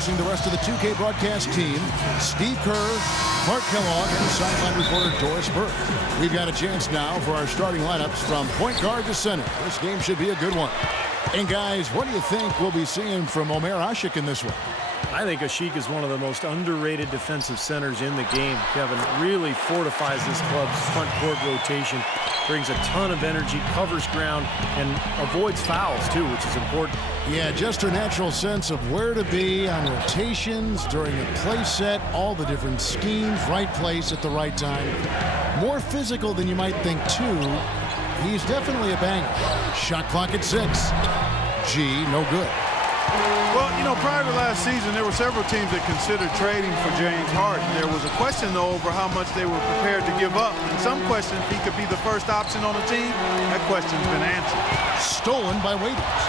introducing the rest of the 2K broadcast team. Steve Kerr, Clark Kellogg, and sideline reporter Doris Burke. We've got a chance now for our starting lineups from point guard to center. This game should be a good one. And guys, what do you think we'll be seeing from Omer Asik in this one? I think Asik is one of the most underrated defensive centers in the game. Kevin really fortifies this club's front court rotation, brings a ton of energy, covers ground, and avoids fouls too, which is important. Yeah, just her natural sense of where to be on rotations during the play set, all the different schemes, right place at the right time. More physical than you might think too. He's definitely a banger. Shot clock at 6. G, no good. Well, you know, prior to last season, there were several teams that considered trading for James Harden. There was a question, though, over how much they were prepared to give up. And some questioned if he could be the first option on the team. That question's been answered. Stolen by Waiters.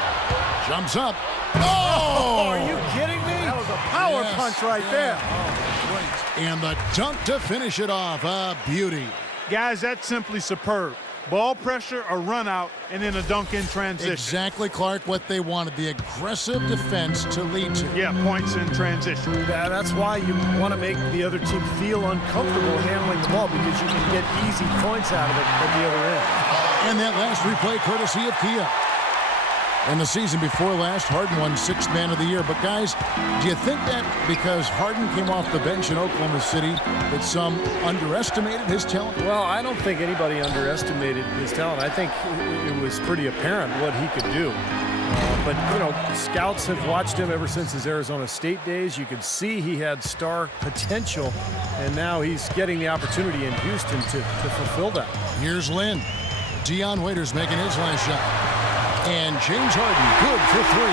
Jumps up. Oh! Are you kidding me? That was a power punch right there. Oh, great. And the dunk to finish it off. A beauty. Guys, that's simply superb. Ball pressure, a run out, and then a dunk in transition. Exactly, Clark, what they wanted. The aggressive defense to lead to. Yeah, points in transition. Yeah, that's why you want to make the other team feel uncomfortable handling the ball, because you can get easy points out of it at the other end. And that last replay courtesy of Kia. And the season before last, Harden won 6th Man of the Year. But guys, do you think that because Harden came off the bench in Oklahoma City that some underestimated his talent? Well, I don't think anybody underestimated his talent. I think it was pretty apparent what he could do. But, you know, scouts have watched him ever since his Arizona State days. You could see he had star potential, and now he's getting the opportunity in Houston to fulfill that. Here's Lynn. Dion Waiters making his last shot. And James Harden, good for 3.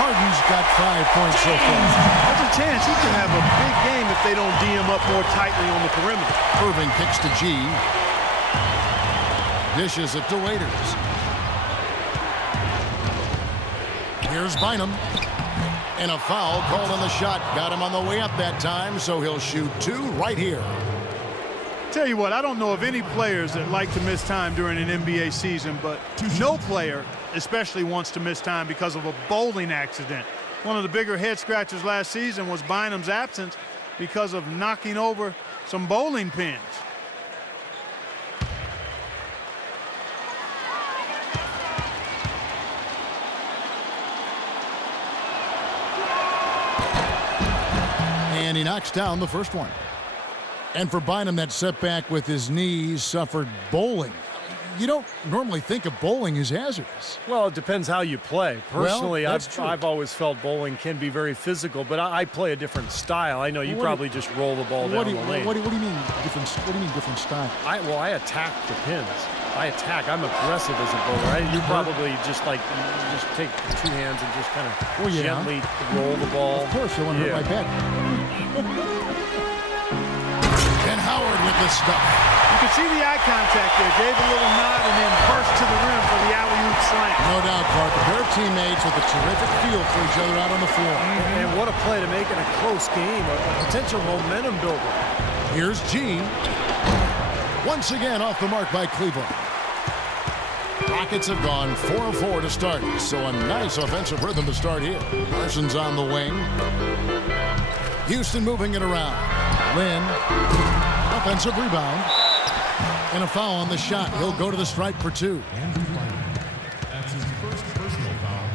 Harden's got 5 points so far. There's a chance he can have a big game if they don't D him up more tightly on the perimeter. Irving kicks to G. Dishes it to Waiters. Here's Bynum. And a foul called on the shot. Got him on the way up that time, so he'll shoot 2 right here. Tell you what, I don't know of any players that like to miss time during an NBA season, but no player especially wants to miss time because of a bowling accident. One of the bigger head scratchers last season was Bynum's absence because of knocking over some bowling pins. And he knocks down the first one. And for Bynum, that setback with his knees suffered bowling. You don't normally think of bowling as hazardous. Well, it depends how you play. Personally, well, I've always felt bowling can be very physical, but I play a different style. I know you probably just roll the ball down the lane. What do you mean different? What do you mean different style? I attack the pins. I'm aggressive as a bowler. You probably just take 2 hands and just kind of gently roll the ball. Of course, I want to hurt my back. And Howard with the stuff. You can see the eye contact there. Gave a little nod and then burst to the rim for the alley-oop slam. No doubt, Clark. A pair of teammates with a terrific feel for each other out on the floor. And what a play to make in a close game, a potential momentum builder. Here's G. Once again off the mark by Cleveland. Rockets have gone 4 of 4 to start, so a nice offensive rhythm to start here. Parsons on the wing. Houston moving it around. Lynn, offensive rebound, and a foul on the shot. He'll go to the stripe for 2. That's his first personal foul.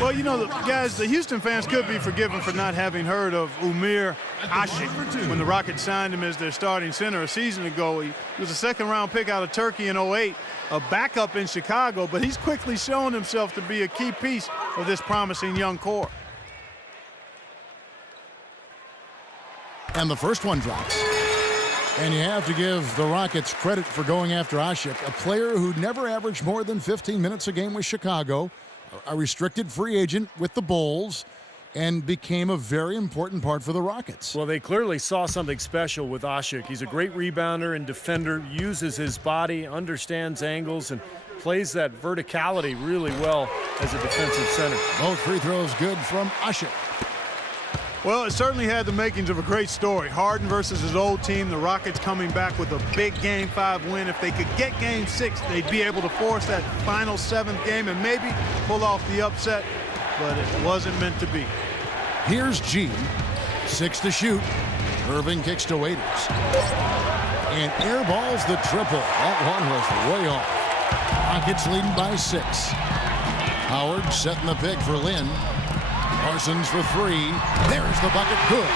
Well, you know, guys, the Houston fans could be forgiven for not having heard of Omer Asik when the Rockets signed him as their starting center a season ago. He was a second-round pick out of Turkey in 08, a backup in Chicago, but he's quickly shown himself to be a key piece of this promising young core. And the first one drops. And you have to give the Rockets credit for going after Asik, a player who never averaged more than 15 minutes a game with Chicago, a restricted free agent with the Bulls, and became a very important part for the Rockets. Well, they clearly saw something special with Asik. He's a great rebounder and defender, uses his body, understands angles, and plays that verticality really well as a defensive center. Both free throws good from Asik. Well, it certainly had the makings of a great story. Harden versus his old team, the Rockets coming back with a big Game 5 win. If they could get Game 6, they'd be able to force that final 7th game and maybe pull off the upset. but it wasn't meant to be. Here's G. 6 to shoot. Irving kicks to Waiters. And airballs the triple. That one was way off. Rockets leading by 6. Howard setting the pick for Lynn. Parsons for 3. There's the bucket. Good.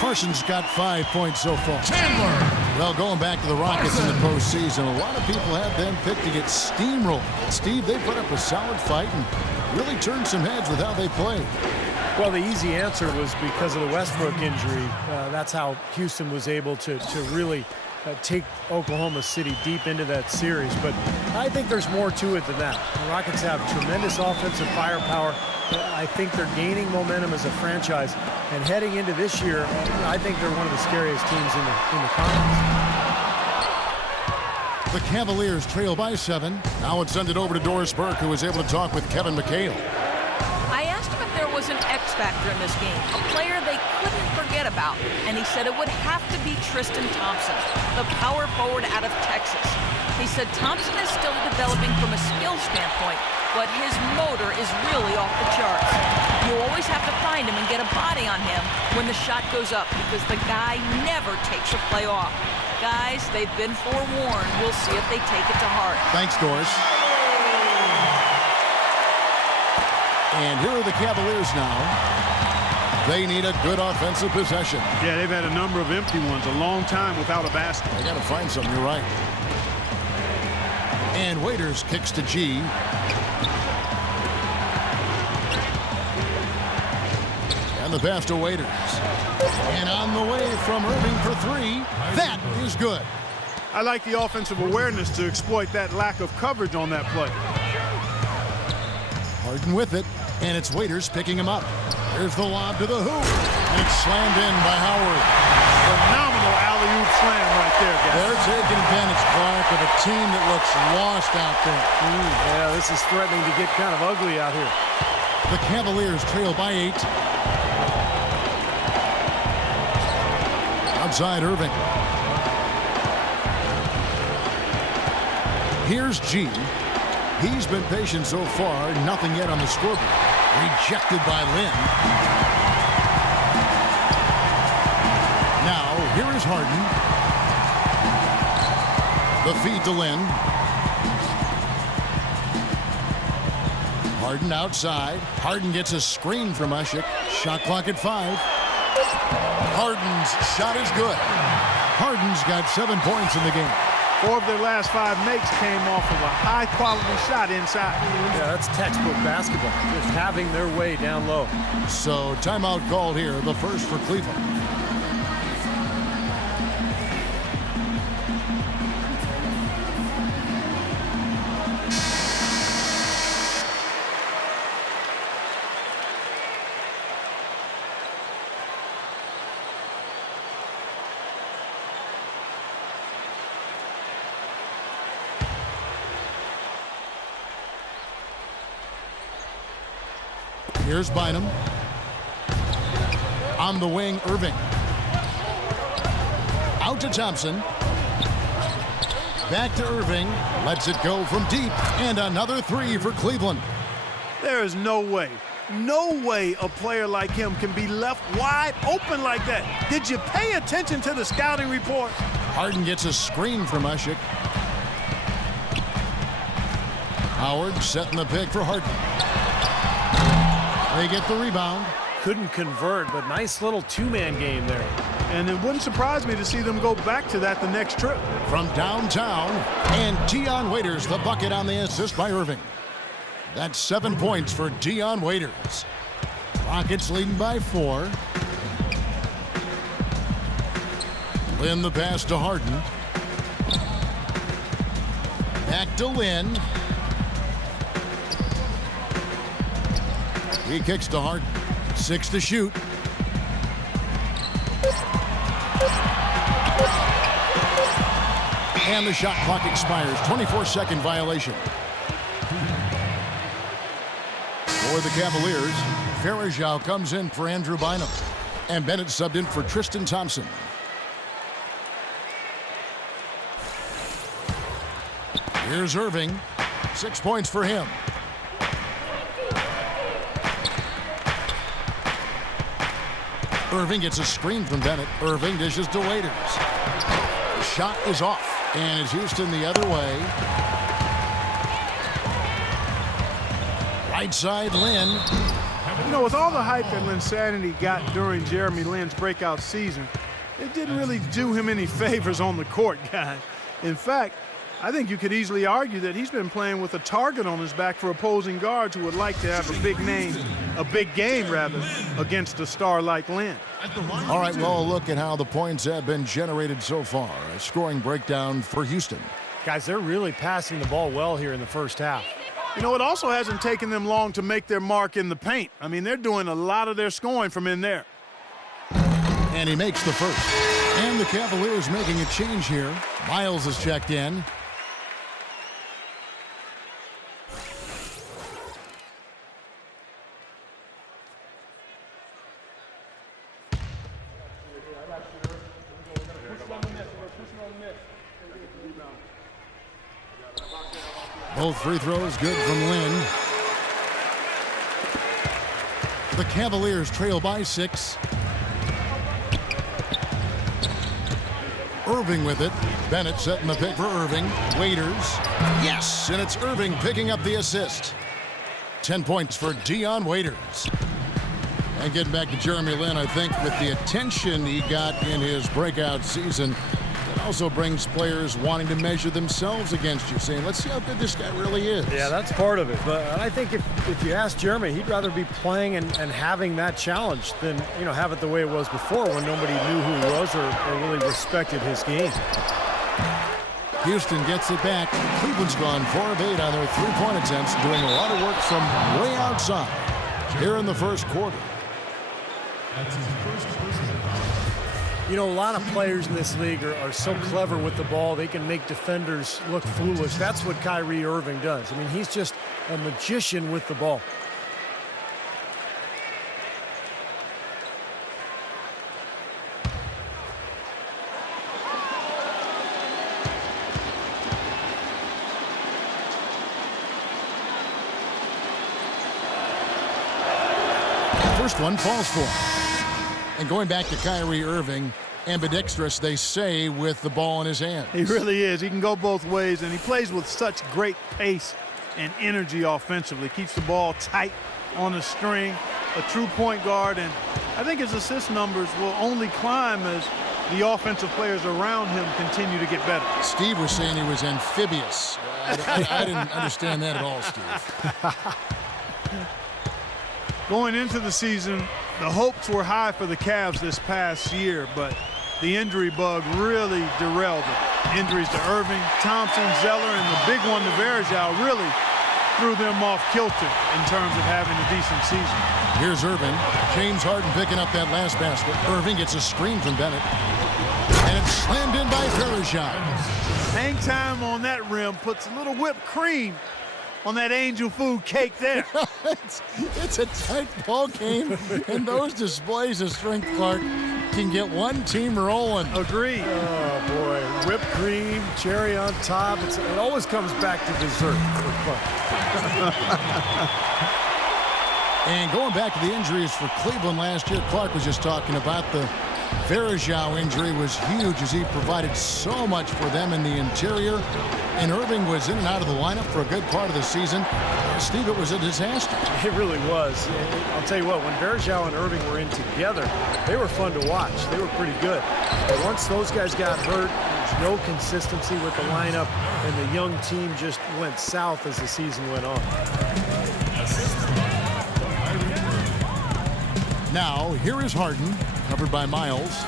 Parsons got 5 points so far. Chandler. Well, going back to the Rockets in the postseason, a lot of people have them picked to get steamrolled. Steve, they put up a solid fight and really turned some heads with how they played. Well, the easy answer was because of the Westbrook injury. That's how Houston was able to really take Oklahoma City deep into that series. But I think there's more to it than that. The Rockets have tremendous offensive firepower. I think they're gaining momentum as a franchise. And heading into this year, I think they're one of the scariest teams in the conference. The Cavaliers trail by 7. Now it's sent it over to Doris Burke, who was able to talk with Kevin McHale. I asked him if there was an X factor in this game, a player they couldn't forget about, and he said it would have to be Tristan Thompson, the power forward out of Texas. He said Thompson is still developing from a skill standpoint, but his motor is really off the charts. You always have to find him and get a body on him when the shot goes up because the guy never takes a play off. Guys, they've been forewarned. We'll see if they take it to heart. Thanks, Doris. And here are the Cavaliers now. They need a good offensive possession. Yeah, they've had a number of empty ones, a long time without a basket. They got to find something, you're right. And Waiters kicks to G. And the pass to Waiters. And on the way from Irving for 3. That is good. I like the offensive awareness to exploit that lack of coverage on that play. Harden with it, and it's Waiters picking him up. Here's the lob to the hoop, and it's slammed in by Howard. Phenomenal alley-oop slam right there, guys. They're taking advantage, Clark, of a team that looks lost out there. Yeah, this is threatening to get kind of ugly out here. The Cavaliers trail by 8. Outside Irving. Here's G. He's been patient so far. Nothing yet on the scoreboard. Rejected by Lynn. Now, here is Harden. The feed to Lynn. Harden outside. Harden gets a screen from Ushik. Shot clock at 5. Harden's shot is good. Harden's got 7 points in the game. 4 of their last 5 makes came off of a high-quality shot inside. Yeah, that's textbook basketball, just having their way down low. So timeout called here, the first for Cleveland. Here's Bynum. On the wing, Irving. Out to Thompson. Back to Irving. Lets it go from deep. And another 3 for Cleveland. There is no way a player like him can be left wide open like that. Did you pay attention to the scouting report? Harden gets a screen from Ushik. Howard setting the pick for Harden. They get the rebound. Couldn't convert, but nice little two-man game there. And it wouldn't surprise me to see them go back to that the next trip. From downtown, and Dion Waiters, the bucket on the assist by Irving. That's 7 points for Dion Waiters. Rockets leading by 4. Lynn the pass to Harden. Back to Lynn. He kicks to Harden. 6 to shoot. And the shot clock expires. 24-second violation. For the Cavaliers, Farajao comes in for Andrew Bynum. And Bennett subbed in for Tristan Thompson. Here's Irving. 6 points for him. Irving gets a screen from Bennett. Irving dishes to Waiters. Shot is off. And it's Houston the other way. Right side, Lin. You know, with all the hype that Linsanity got during Jeremy Lin's breakout season, it didn't really do him any favors on the court, guys. In fact, I think you could easily argue that he's been playing with a target on his back for opposing guards who would like to have a big name, a big game rather, against a star like Lin. All right, well, look at how the points have been generated so far. A scoring breakdown for Houston. Guys, they're really passing the ball well here in the first half. You know, it also hasn't taken them long to make their mark in the paint. I mean, they're doing a lot of their scoring from in there. And he makes the first. And the Cavaliers making a change here. Miles is checked in. Both free throws good from Lin. The Cavaliers trail by 6. Irving with it. Bennett setting the pick for Irving. Waiters. Yes, and it's Irving picking up the assist. 10 points for Dion Waiters. And getting back to Jeremy Lin, I think with the attention he got in his breakout season, it also brings players wanting to measure themselves against you, saying, let's see how good this guy really is. Yeah, that's part of it. But I think if you ask Jeremy, he'd rather be playing and having that challenge than, you know, have it the way it was before when nobody knew who he was or really respected his game. Houston gets it back. Cleveland's gone 4 of 8 on their three-point attempts, doing a lot of work from way outside here in the first quarter. That's his first personal foul. You know, a lot of players in this league are so clever with the ball, they can make defenders look foolish. That's what Kyrie Irving does. I mean, he's just a magician with the ball. First one falls for him. And going back to Kyrie Irving, ambidextrous, they say, with the ball in his hand. He really is. He can go both ways, and he plays with such great pace and energy offensively. Keeps the ball tight on the string, a true point guard, and I think his assist numbers will only climb as the offensive players around him continue to get better. Steve was saying he was amphibious. I didn't understand that at all, Steve. Going into the season, the hopes were high for the Cavs this past year, but the injury bug really derailed them. Injuries to Irving, Thompson, Zeller, and the big one to Varejao really threw them off kilter in terms of having a decent season. Here's Irving. James Harden picking up that last basket. Irving gets a screen from Bennett. And it's slammed in by Varejao. Hang time on that rim puts a little whipped cream on that angel food cake there. It's a tight ball game, and those displays of strength, Clark, can get one team rolling. Agreed. Oh, boy. Whipped cream, cherry on top. It always comes back to dessert. And going back to the injuries for Cleveland last year, Clark was just talking about the Varejao injury was huge as he provided so much for them in the interior. And Irving was in and out of the lineup for a good part of the season. Steve, it was a disaster. It really was. I'll tell you what, when Varejao and Irving were in together, they were fun to watch. They were pretty good. But once those guys got hurt, there was no consistency with the lineup, and the young team just went south as the season went on. Now, here is Harden, covered by Miles.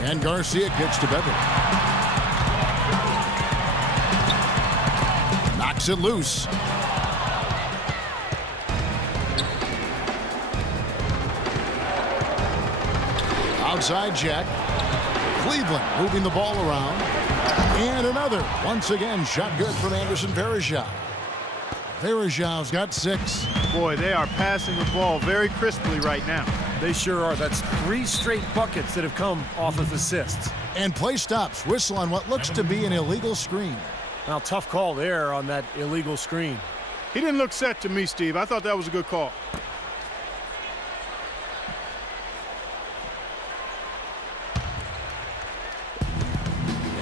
And Garcia kicks to Beverly. Knocks it loose. Outside check. Cleveland moving the ball around. And another. Once again, shot good from Anderson Varejao. Varejao's got 6. Boy, they are passing the ball very crisply right now. They sure are. That's 3 straight buckets that have come off of assists. And play stops. Whistle on what looks to be an illegal screen. Now, tough call there on that illegal screen. He didn't look set to me, Steve. I thought that was a good call.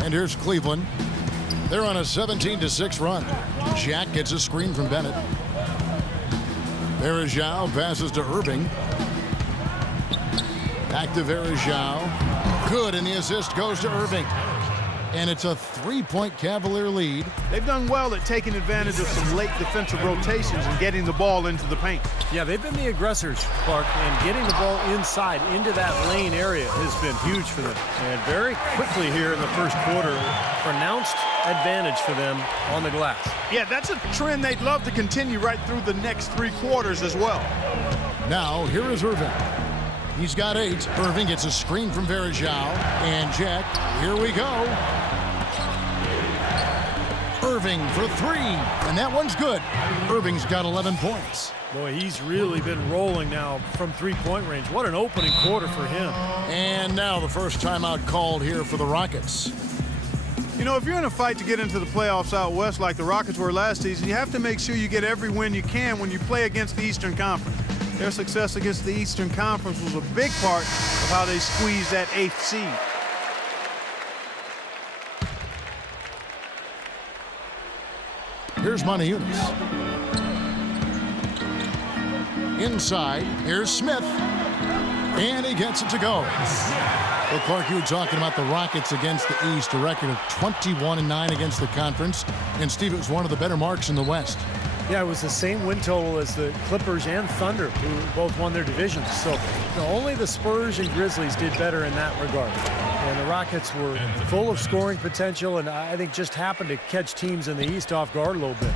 And here's Cleveland. They're on a 17-6 run. Jack gets a screen from Bennett. Varejao passes to Irving. Back to Varejao. Good, and the assist goes to Irving. And it's a 3-point Cavalier lead. They've done well at taking advantage of some late defensive rotations and getting the ball into the paint. Yeah, they've been the aggressors, Clark, and getting the ball inside into that lane area has been huge for them. And very quickly here in the first quarter, pronounced advantage for them on the glass. Yeah, that's a trend they'd love to continue right through the next 3 quarters as well. Now, here is Irving. He's got 8. Irving gets a screen from Varejao. And Jack, here we go. Irving for 3. And that one's good. Irving's got 11 points. Boy, he's really been rolling now from 3-point range. What an opening quarter for him. And now the first timeout called here for the Rockets. You know, if you're in a fight to get into the playoffs out west like the Rockets were last season, you have to make sure you get every win you can when you play against the Eastern Conference. Their success against the Eastern Conference was a big part of how they squeezed that 8th seed. Here's Moniunas. Inside, here's Smith. And he gets it to go. Well, Clark, you were talking about the Rockets against the East, a record of 21-9 against the conference. And, Steve, it was one of the better marks in the West. Yeah, it was the same win total as the Clippers and Thunder, who both won their divisions. So only the Spurs and Grizzlies did better in that regard. And the Rockets were full of scoring potential, and I think just happened to catch teams in the East off guard a little bit.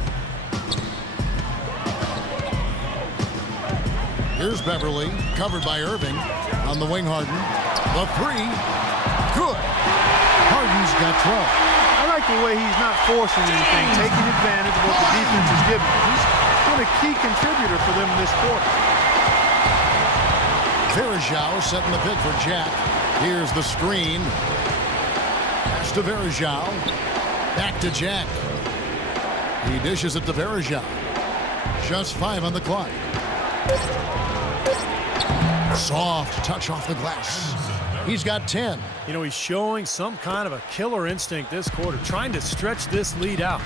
Here's Beverly, covered by Irving. On the wing, Harden. The 3. Good. Harden's got 12. I like the way he's not forcing anything, taking advantage of what the defense is giving. He's been a key contributor for them this quarter. Varejao setting the pick for Jack. Here's the screen. Pass to Varejao. Back to Jack. He dishes it to Varejao. Just 5 on the clock. Soft touch off the glass. He's got 10. You know, he's showing some kind of a killer instinct this quarter, trying to stretch this lead out.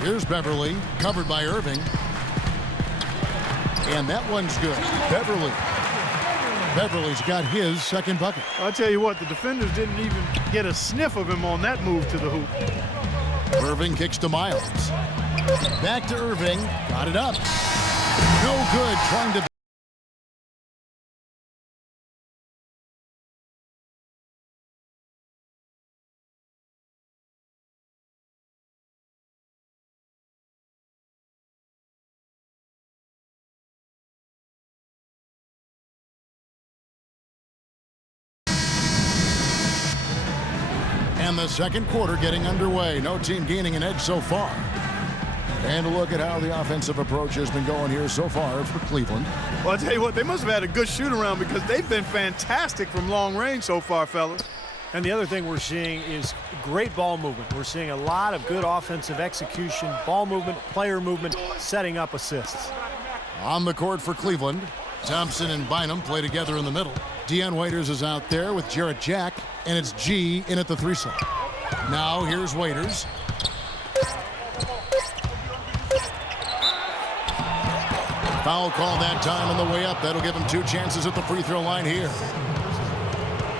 Here's Beverly, covered by Irving. And that one's good. Beverly's got his second bucket. I'll tell you what, the defenders didn't even get a sniff of him on that move to the hoop. Irving kicks to Miles. Back to Irving. Got it up. No good, trying to... And the second quarter getting underway. No team gaining an edge so far. And a look at how the offensive approach has been going here so far for Cleveland. Well, I'll tell you what, they must have had a good shoot-around because they've been fantastic from long range so far, fellas. And the other thing we're seeing is great ball movement. We're seeing a lot of good offensive execution, ball movement, player movement, setting up assists. On the court for Cleveland, Thompson and Bynum play together in the middle. Dion Waiters is out there with Jarrett Jack, and it's G in at the 3 slot. Now here's Waiters. Foul call that time on the way up. That'll give him 2 chances at the free throw line here.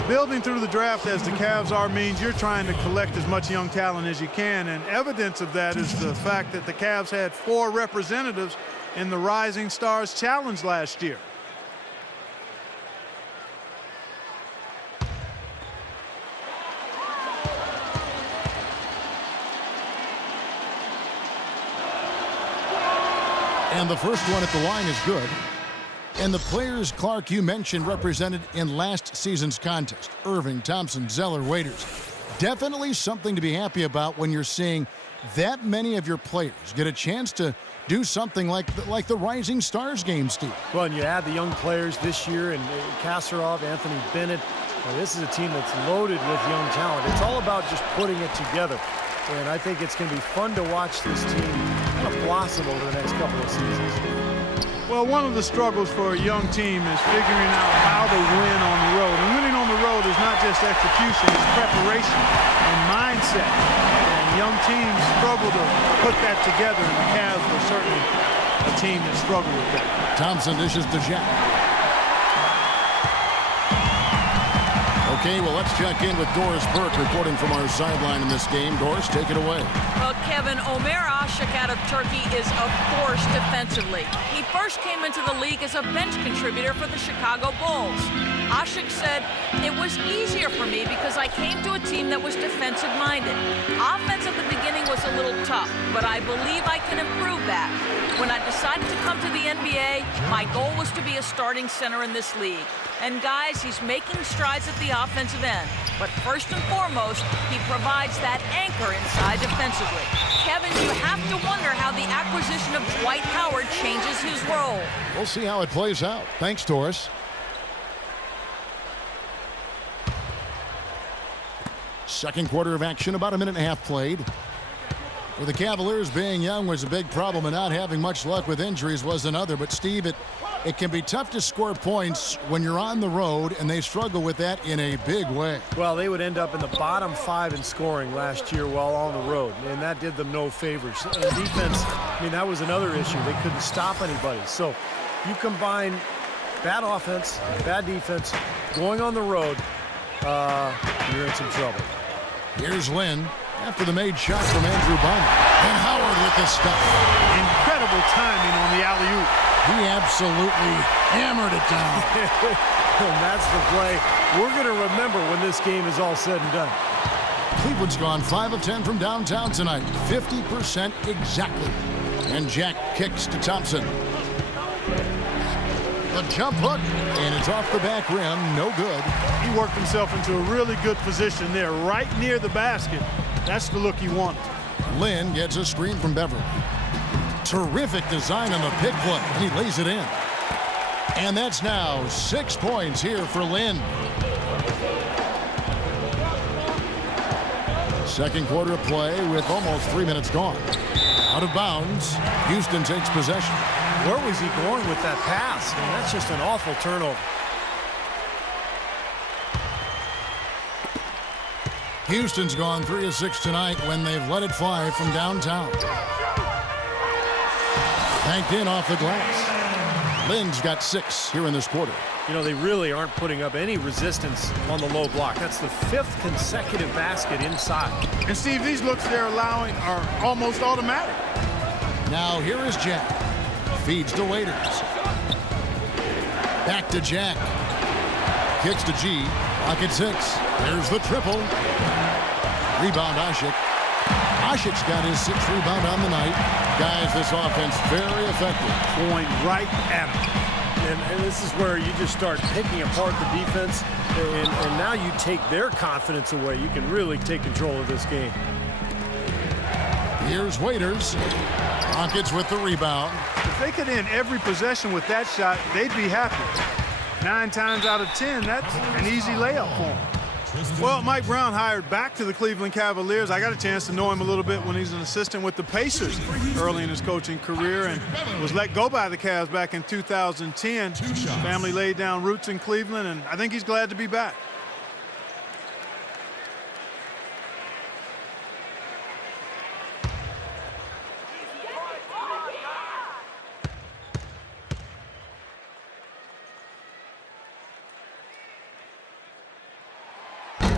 Building through the draft as the Cavs are means you're trying to collect as much young talent as you can, and evidence of that is the fact that the Cavs had 4 representatives in the Rising Stars Challenge last year. And the first one at the line is good. And the players, Clark, you mentioned represented in last season's contest. Irving, Thompson, Zeller, Waiters. Definitely something to be happy about when you're seeing that many of your players get a chance to do something like the Rising Stars game, Steve. Well, and you add the young players this year, and Kasparov, Anthony Bennett. This is a team that's loaded with young talent. It's all about just putting it together. And I think it's going to be fun to watch this team kind of blossom over the next couple of seasons. Well, one of the struggles for a young team is figuring out how to win on the road. And winning on the road is is not just execution, it's preparation and mindset. And young teams struggle to put that together, and the Cavs were certainly a team that struggled with that. Thompson dishes to Jack. Okay, well, let's check in with Doris Burke reporting from our sideline in this game. Doris, take it away. Well, Kevin, Omer Ashik out of Turkey is a force defensively. He first came into the league as a bench contributor for the Chicago Bulls. Ashik said, "It was easier for me because I came to a team that was defensive-minded. Offense at the beginning was a little tough, but I believe I can improve that. When I decided to come to the NBA, my goal was to be a starting center in this league. And guys, he's making strides at the offensive end. But first and foremost, he provides that anchor inside defensively." Kevin, you have to wonder how the acquisition of Dwight Howard changes his role. We'll see how it plays out. Thanks, Doris. Second quarter of action, about a minute and a half played. For the Cavaliers, being young was a big problem, and not having much luck with injuries was another. But, Steve, it can be tough to score points when you're on the road, and they struggle with that in a big way. Well, they would end up in the bottom 5 in scoring last year while on the road, and that did them no favors. And defense, I mean, that was another issue. They couldn't stop anybody. So you combine bad offense, bad defense, going on the road, you're in some trouble. Here's Lynn after the made shot from Andrew Bynum. And Howard with the stuff. Incredible timing on the alley-oop. He absolutely hammered it down. And that's the play we're going to remember when this game is all said and done. Cleveland's gone 5 of 10 from downtown tonight. 50% exactly. And Jack kicks to Thompson. The jump hook, and it's off the back rim. No good. He worked himself into a really good position there, right near the basket. That's the look he wanted. Lynn gets a screen from Beverly. Terrific design on the pick play, and he lays it in. And that's now 6 points here for Lynn. Second quarter of play with almost 3 minutes gone. Out of bounds, Houston takes possession. Where was he going with that pass? I mean, that's just an awful turnover. Houston's gone 3 of 6 tonight when they've let it fly from downtown. Banked in off the glass. Lynn's got 6 here in this quarter. You know, they really aren't putting up any resistance on the low block. That's the 5th consecutive basket inside. And, Steve, these looks they're allowing are almost automatic. Now here is Jack. Feeds to Waiters. Back to Jack. Kicks to G. Pocket 6. There's the triple. Rebound Ashik. Ashik's got his 6th rebound on the night. Guys, this offense very effective. Going right at him. And this is where you just start picking apart the defense, and now you take their confidence away. You can really take control of this game. Here's Waiters. Rockets with the rebound. If they could end every possession with that shot, they'd be happy. 9 times out of 10, that's an easy layup for them. Well, Mike Brown hired back to the Cleveland Cavaliers. I got a chance to know him a little bit when he's an assistant with the Pacers early in his coaching career, and was let go by the Cavs back in 2010. Family laid down roots in Cleveland, and I think he's glad to be back.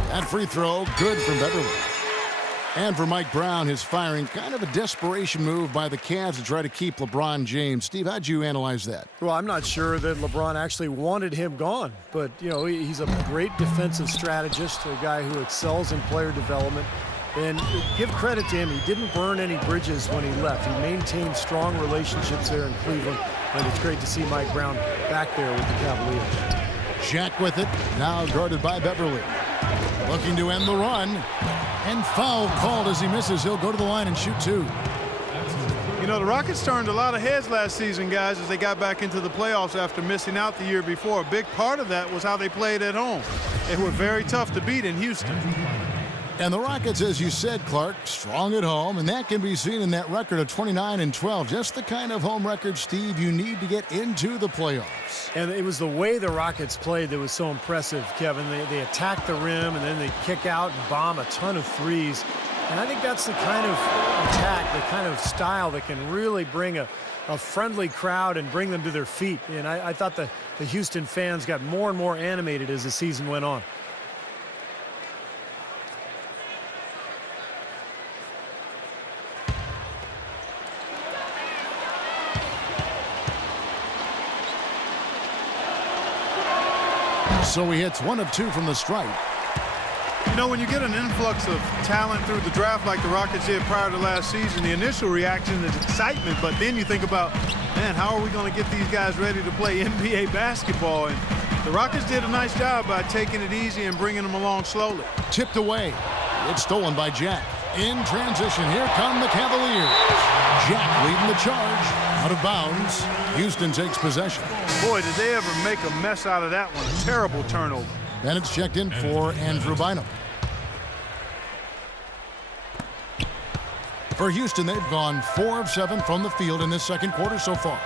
That free throw, good from Beverly. And for Mike Brown, his firing, kind of a desperation move by the Cavs to try to keep LeBron James. Steve, how'd you analyze that? Well, I'm not sure that LeBron actually wanted him gone, but, you know, he's a great defensive strategist, a guy who excels in player development. And give credit to him, he didn't burn any bridges when he left. He maintained strong relationships there in Cleveland, and it's great to see Mike Brown back there with the Cavaliers. Jack with it, now guarded by Beverly. Looking to end the run, and foul called as he misses. He'll go to the line and shoot 2. You know, the Rockets turned a lot of heads last season, guys, as they got back into the playoffs after missing out the year before. A big part of that was how they played at home. They were very tough to beat in Houston. And the Rockets, as you said, Clark, strong at home, and that can be seen in that record of 29-12. Just the kind of home record, Steve, you need to get into the playoffs. And it was the way the Rockets played that was so impressive, Kevin. They attack the rim, and then they kick out and bomb a ton of threes. And I think that's the kind of attack, the kind of style that can really bring a friendly crowd and bring them to their feet. And I thought the Houston fans got more and more animated as the season went on. So he hits 1 of 2 from the stripe. You know, when you get an influx of talent through the draft like the Rockets did prior to last season, the initial reaction is excitement, but then you think about, man, how are we going to get these guys ready to play NBA basketball? And the Rockets did a nice job by taking it easy and bringing them along slowly. Tipped away. It's stolen by Jack. In transition, here come the Cavaliers. Jack leading the charge. Out of bounds. Houston takes possession. Boy, did they ever make a mess out of that one. A terrible turnover. Bennett's checked in for Andrew Bynum. For Houston, they've gone 4 of 7 from the field in this second quarter so far.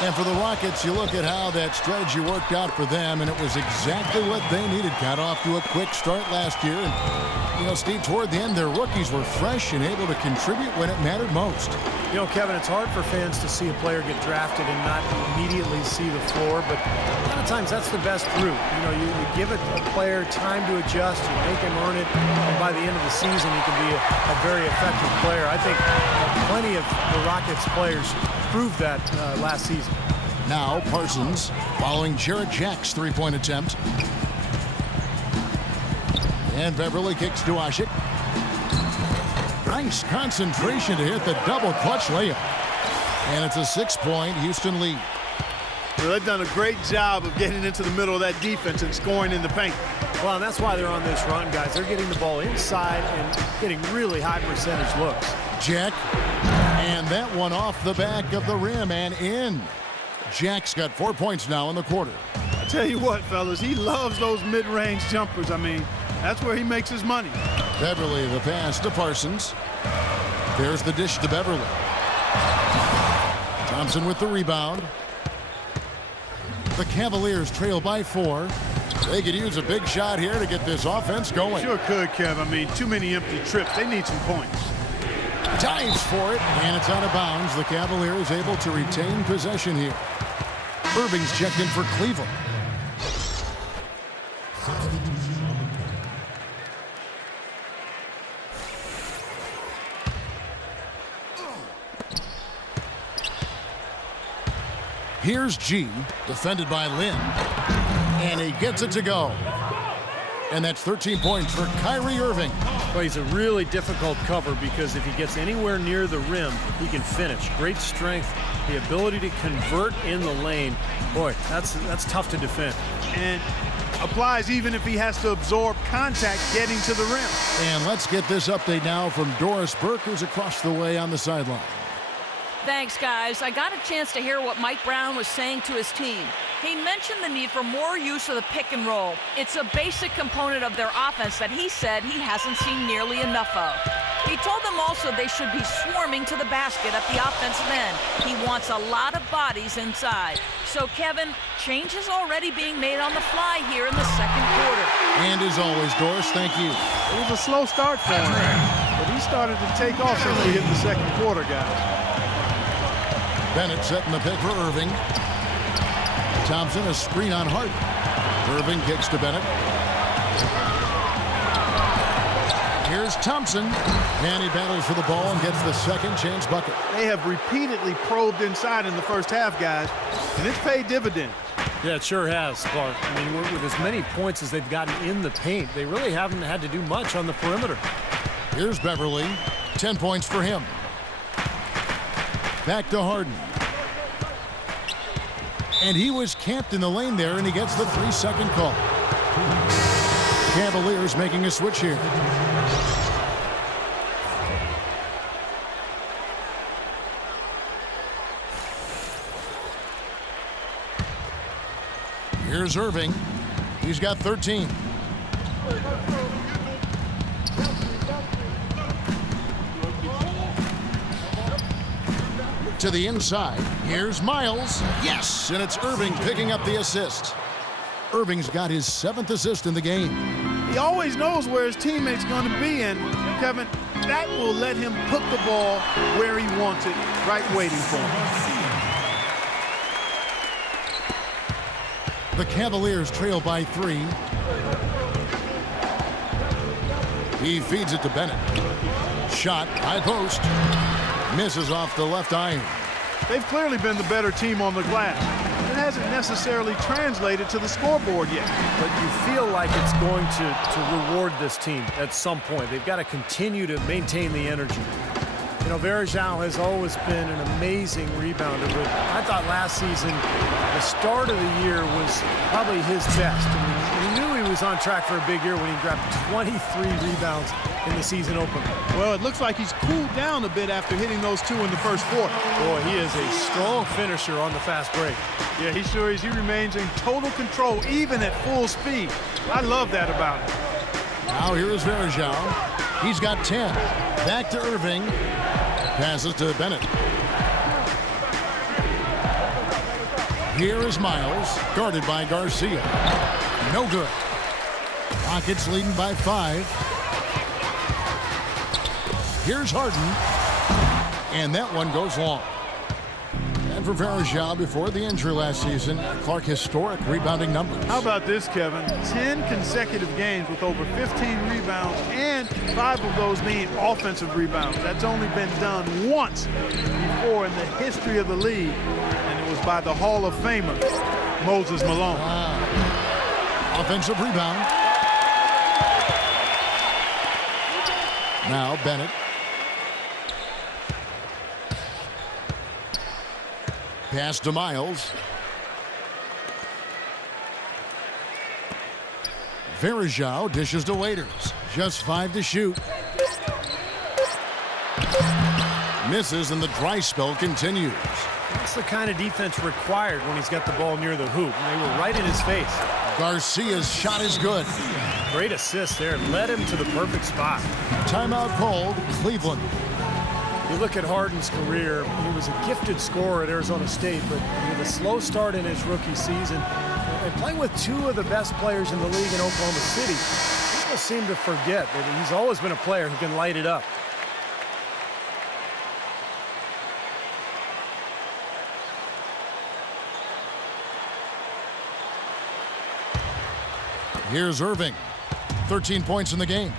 And for the Rockets, you look at how that strategy worked out for them, and it was exactly what they needed. Got off to a quick start last year. And, you know, Steve, toward the end, their rookies were fresh and able to contribute when it mattered most. You know, Kevin, it's hard for fans to see a player get drafted and not immediately see the floor, but a lot of times that's the best route. You know, you give a player time to adjust, you make him earn it, and by the end of the season, he can be a very effective player. I think plenty of the Rockets players proved that last season. Now Parsons following Jarrett Jack's three-point attempt. And Beverly kicks to Ashik. Nice concentration to hit the double clutch layup. And it's a 6-point Houston lead. Well, they've done a great job of getting into the middle of that defense and scoring in the paint. Well, and that's why they're on this run, guys. They're getting the ball inside and getting really high percentage looks. Jack. And that one off the back of the rim and in. Jack's got 4 points now in the quarter. I tell you what, fellas, he loves those mid-range jumpers. I mean, that's where he makes his money. Beverly the pass to Parsons. There's the dish to Beverly. Thompson with the rebound. The Cavaliers trail by 4. They could use a big shot here to get this offense going. Sure could, Kev. I mean, too many empty trips. They need some points. Dives for it, and it's out of bounds. The Cavaliers able to retain possession here. Irving's checked in for Cleveland. Here's G, defended by Lynn, and he gets it to go. And that's 13 points for Kyrie Irving. Well, he's a really difficult cover because if he gets anywhere near the rim, he can finish. Great strength, the ability to convert in the lane. Boy, that's tough to defend. And applies even if he has to absorb contact getting to the rim. And let's get this update now from Doris Burke, who's across the way on the sideline. Thanks, guys. I got a chance to hear what Mike Brown was saying to his team. He mentioned the need for more use of the pick and roll. It's a basic component of their offense that he said he hasn't seen nearly enough of. He told them also they should be swarming to the basket at the offensive end. He wants a lot of bodies inside. So, Kevin, change is already being made on the fly here in the second quarter. And as always, Doris, thank you. It was a slow start for him, but he started to take off since we hit the second quarter, guys. Bennett setting the pick for Irving. Thompson, a screen on Hart. Irving kicks to Bennett. Here's Thompson, and he battles for the ball and gets the second chance bucket. They have repeatedly probed inside in the first half, guys, and it's paid dividends. Yeah, it sure has, Clark. I mean, with as many points as they've gotten in the paint, they really haven't had to do much on the perimeter. Here's Beverly. 10 points for him. Back to Harden. And he was camped in the lane there, and he gets the 3-second call. Cavaliers making a switch here. Here's Irving. He's got 13. to the inside. Here's Miles. Yes, and it's Irving picking up the assist. Irving's got his 7th assist in the game. He always knows where his teammate's going to be, and Kevin, that will let him put the ball where he wants it, right waiting for him. The Cavaliers trail by 3. He feeds it to Bennett. Shot, high post. Misses off the left iron. They've clearly been the better team on the glass. It hasn't necessarily translated to the scoreboard yet. But you feel like it's going to reward this team at some point. They've got to continue to maintain the energy. You know, Varejao has always been an amazing rebounder, but I thought last season, the start of the year was probably his best. I mean, we knew he was on track for a big year when he grabbed 23 rebounds in the season opener. Well, it looks like he's cooled down a bit after hitting those 2 in the first quarter. Boy, he is a strong finisher on the fast break. Yeah, he sure is. He remains in total control, even at full speed. I love that about him. Now here is Varejao. He's got 10. Back to Irving. Passes to Bennett. Here is Miles, guarded by Garcia. No good. Rockets leading by 5. Here's Harden. And that one goes long. And for Varejao, before the injury last season, Clark, historic rebounding numbers. How about this, Kevin? 10 consecutive games with over 15 rebounds, and 5 of those being offensive rebounds. That's only been done once before in the history of the league, and it was by the Hall of Famer, Moses Malone. Offensive rebound. Now Bennett. Pass to Miles. Varejao dishes to Waiters. Just 5 to shoot. Misses, and the dry spell continues. That's the kind of defense required when he's got the ball near the hoop. And they were right in his face. Garcia's shot is good. Great assist there. Led him to the perfect spot. Timeout called. Cleveland. You look at Harden's career, he was a gifted scorer at Arizona State, but with a slow start in his rookie season, and playing with 2 of the best players in the league in Oklahoma City, people seem to forget that he's always been a player who can light it up. Here's Irving. 13 points in the game.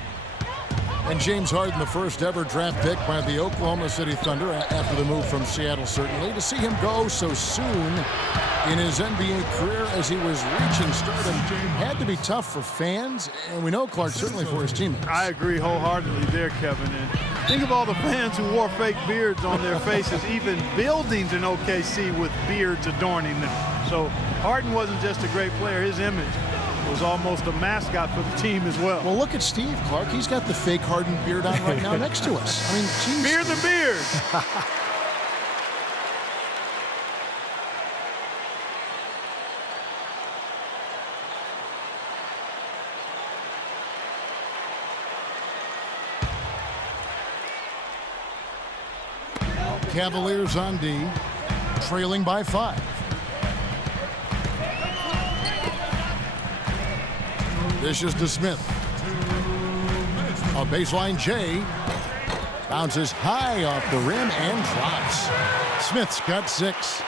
And James Harden, the first ever draft pick by the Oklahoma City Thunder after the move from Seattle, certainly. To see him go so soon in his NBA career as he was reaching stardom had to be tough for fans, and we know, Clark, certainly for his teammates. I agree wholeheartedly there, Kevin. And think of all the fans who wore fake beards on their faces, even buildings in OKC with beards adorning them. So Harden wasn't just a great player, his image was almost a mascot for the team as well. Well, look at Steve, Clark. He's got the fake Harden beard on right now next to us. I mean, geez. Fear the beard. Cavaliers on D, trailing by 5. Dishes to Smith. A baseline J. Bounces high off the rim and drops. Smith's got 6.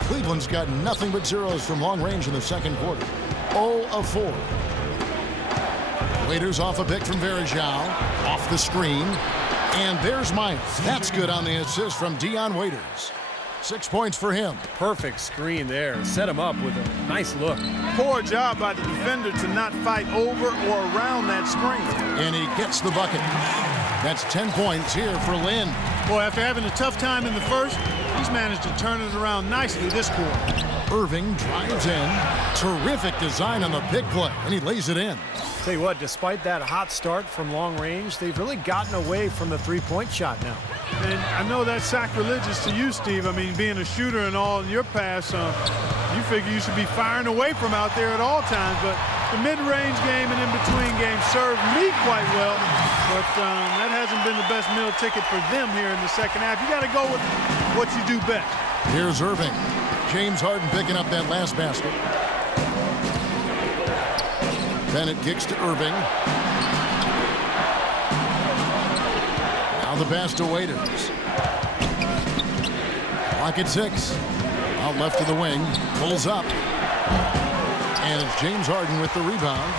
Cleveland's got nothing but zeros from long range in the second quarter. 0 of 4. Waiters off a pick from Varejao. Off the screen. And there's Miles. That's good on the assist from Dion Waiters. 6 points for him. Perfect screen there. Set him up with a nice look. Poor job by the defender to not fight over or around that screen. And he gets the bucket. That's 10 points here for Lynn. Boy, after having a tough time in the first, he's managed to turn it around nicely this quarter. Irving drives in. Terrific design on the big play, and he lays it in. Tell you what, despite that hot start from long range, they've really gotten away from the three-point shot now. And I know that's sacrilegious to you, Steve. I mean, being a shooter and all in your past, you figure you should be firing away from out there at all times. But the mid-range game and in-between games served me quite well. but that hasn't been the best meal ticket for them here in the second half. You got to go with what you do best. Here's Irving. James Harden picking up that last basket. Bennett kicks to Irving. Now the pass to Waiters. Clock at 6. Out left to the wing. Pulls up. And it's James Harden with the rebound.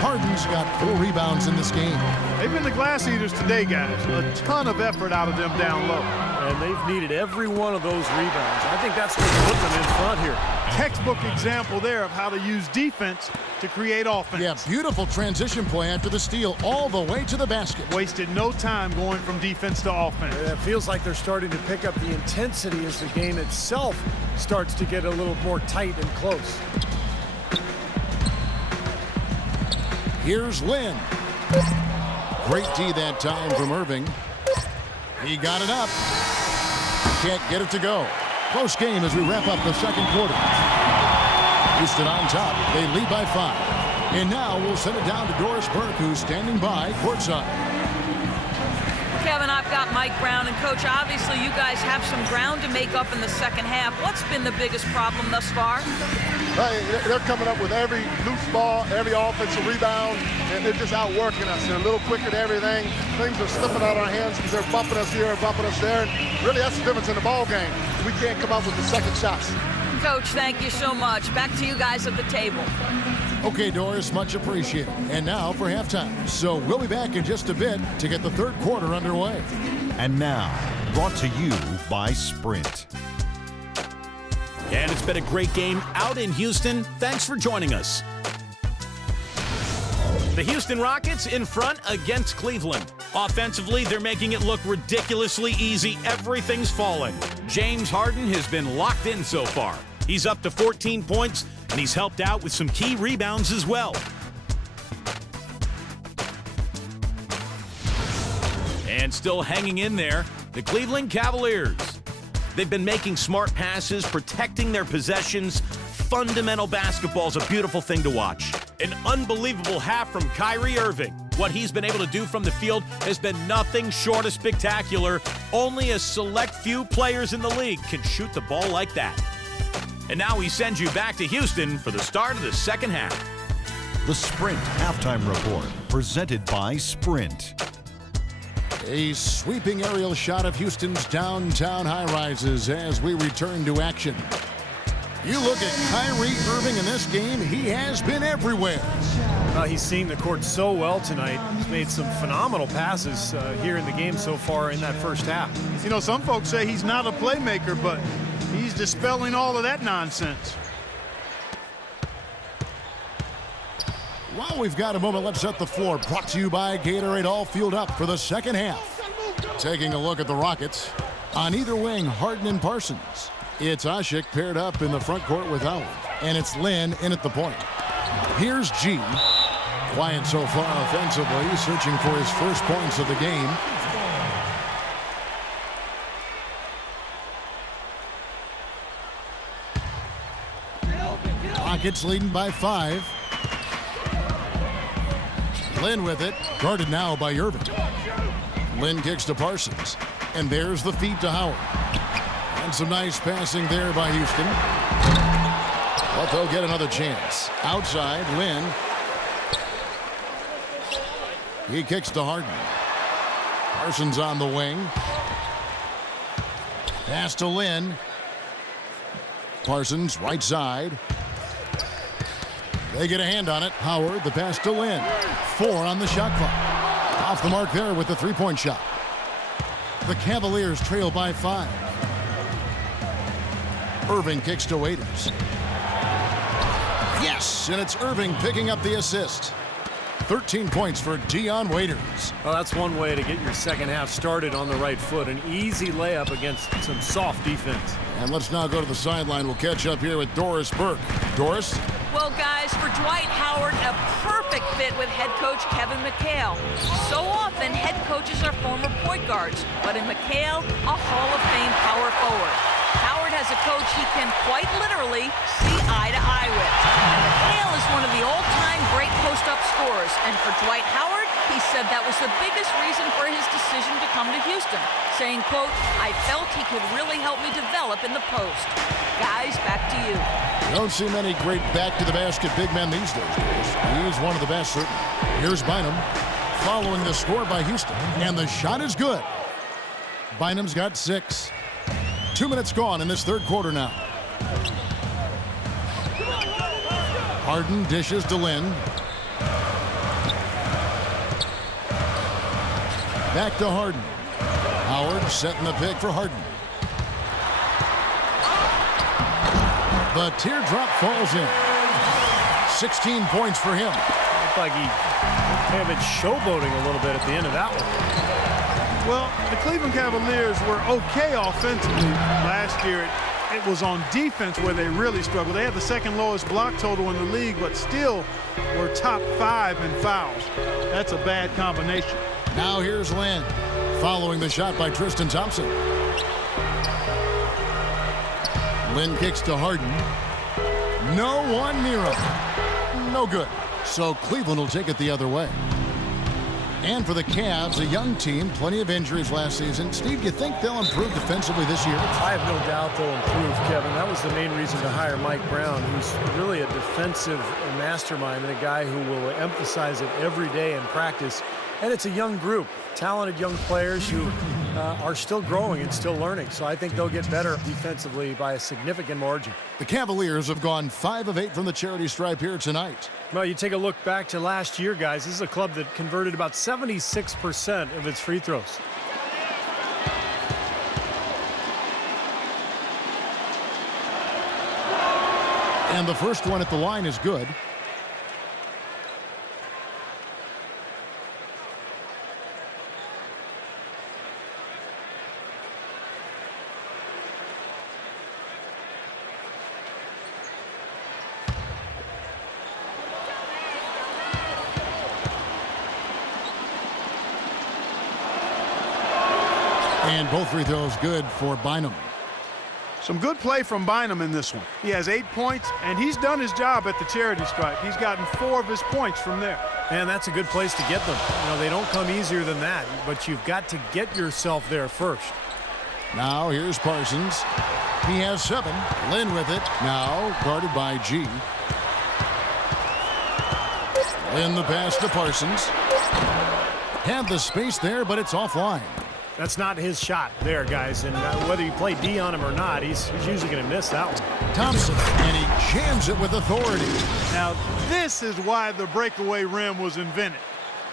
Harden's got 4 rebounds in this game. They've been the glass eaters today, guys. A ton of effort out of them down low. And they've needed every one of those rebounds. I think that's what put them in front here. Textbook example there of how to use defense to create offense. Yeah, beautiful transition play after the steal all the way to the basket. Wasted no time going from defense to offense. It feels like they're starting to pick up the intensity as the game itself starts to get a little more tight and close. Here's Lynn. Great D that time from Irving. He got it up. Can't get it to go. Close game as we wrap up the second quarter. Houston on top. They lead by 5. And now we'll send it down to Doris Burke, who's standing by courtside. Kevin, I've got Mike Brown, and Coach, obviously you guys have some ground to make up in the second half. What's been the biggest problem thus far? They're coming up with every loose ball, every offensive rebound, and they're just outworking us. They're a little quicker than everything. Things are slipping out of our hands because they're bumping us here and bumping us there. And really, that's the difference in the ball game. We can't come up with the second shots. Coach, thank you so much. Back to you guys at the table. Okay, Doris, much appreciated. And now for halftime. So we'll be back in just a bit to get the third quarter underway. And now, brought to you by Sprint. And it's been a great game out in Houston. Thanks for joining us. The Houston Rockets in front against Cleveland. Offensively, they're making it look ridiculously easy. Everything's falling. James Harden has been locked in so far. He's up to 14 points, and he's helped out with some key rebounds as well. And still hanging in there, the Cleveland Cavaliers. They've been making smart passes, protecting their possessions. Fundamental basketball is a beautiful thing to watch. An unbelievable half from Kyrie Irving. What he's been able to do from the field has been nothing short of spectacular. Only a select few players in the league can shoot the ball like that. And now we send you back to Houston for the start of the second half. The Sprint Halftime Report, presented by Sprint. A sweeping aerial shot of Houston's downtown high-rises as we return to action. You look at Kyrie Irving in this game, he has been everywhere. He's seen the court so well tonight. He's made some phenomenal passes here in the game so far in that first half. You know, some folks say he's not a playmaker, but he's dispelling all of that nonsense. While we've got a moment, let's set the floor. Brought to you by Gatorade, all fueled up for the second half. Taking a look at the Rockets. On either wing, Harden and Parsons. It's Ashik paired up in the front court with Howard. And it's Lynn in at the point. Here's G. Quiet so far offensively, searching for his first points of the game. Rockets leading by 5. Lynn with it, guarded now by Irving. Lynn kicks to Parsons, and there's the feed to Howard. And some nice passing there by Houston. But they'll get another chance. Outside, Lynn. He kicks to Harden. Parsons on the wing. Pass to Lynn. Parsons, right side. They get a hand on it. Howard, the pass to Lynn. 4 on the shot clock. Off the mark there with the three-point shot. The Cavaliers trail by 5. Irving kicks to Waiters. Yes, and it's Irving picking up the assist. 13 points for Dion Waiters. Well, that's one way to get your second half started on the right foot. An easy layup against some soft defense. And let's now go to the sideline. We'll catch up here with Doris Burke. Doris? Well, guys, for Dwight Howard, a perfect fit with head coach Kevin McHale. So often, head coaches are former point guards, but in McHale, a Hall of Fame power forward. Howard has a coach he can quite literally see eye to eye with. And McHale is one of the all-time great post-up scorers, and for Dwight Howard, he He said that was the biggest reason for his decision to come to Houston, saying, quote, "I felt he could really help me develop in the post." Guys, back to you. Don't see many great back-to-the-basket big men these days. He's one of the best, certainly. Here's Bynum following the score by Houston, and the shot is good. Bynum's got 6. 2 minutes gone in this third quarter now. Harden dishes to Lynn. Back to Harden. Howard setting the pick for Harden. The teardrop falls in. 16 points for him. Looked like he may have been showboating a little bit at the end of that one. Well, the Cleveland Cavaliers were okay offensively last year. It was on defense where they really struggled. They had the second lowest block total in the league, but still were top 5 in fouls. That's a bad combination. Now here's Lynn following the shot by Tristan Thompson. Lynn kicks to Harden. No one near him. No good. So Cleveland will take it the other way. And for the Cavs, a young team, plenty of injuries last season. Steve, you think they'll improve defensively this year? I have no doubt they'll improve, Kevin. That was the main reason to hire Mike Brown, who's really a defensive mastermind and a guy who will emphasize it every day in practice. And it's a young group, talented young players who are still growing and still learning. So I think they'll get better defensively by a significant margin. The Cavaliers have gone 5 of 8 from the charity stripe here tonight. Well, you take a look back to last year, guys. This is a club that converted about 76% of its free throws. And the first one at the line is good. And both free throws good for Bynum. Some good play from Bynum in this one. He has 8 points, and he's done his job at the charity stripe. He's gotten 4 of his points from there. And that's a good place to get them. You know, they don't come easier than that, but you've got to get yourself there first. Now here's Parsons. He has 7. Lynn with it. Now guarded by G. Lynn the pass to Parsons. Had the space there, but it's offline. That's not his shot there, guys. And whether you play D on him or not, he's usually going to miss that one. Thompson, and he jams it with authority. Now, this is why the breakaway rim was invented,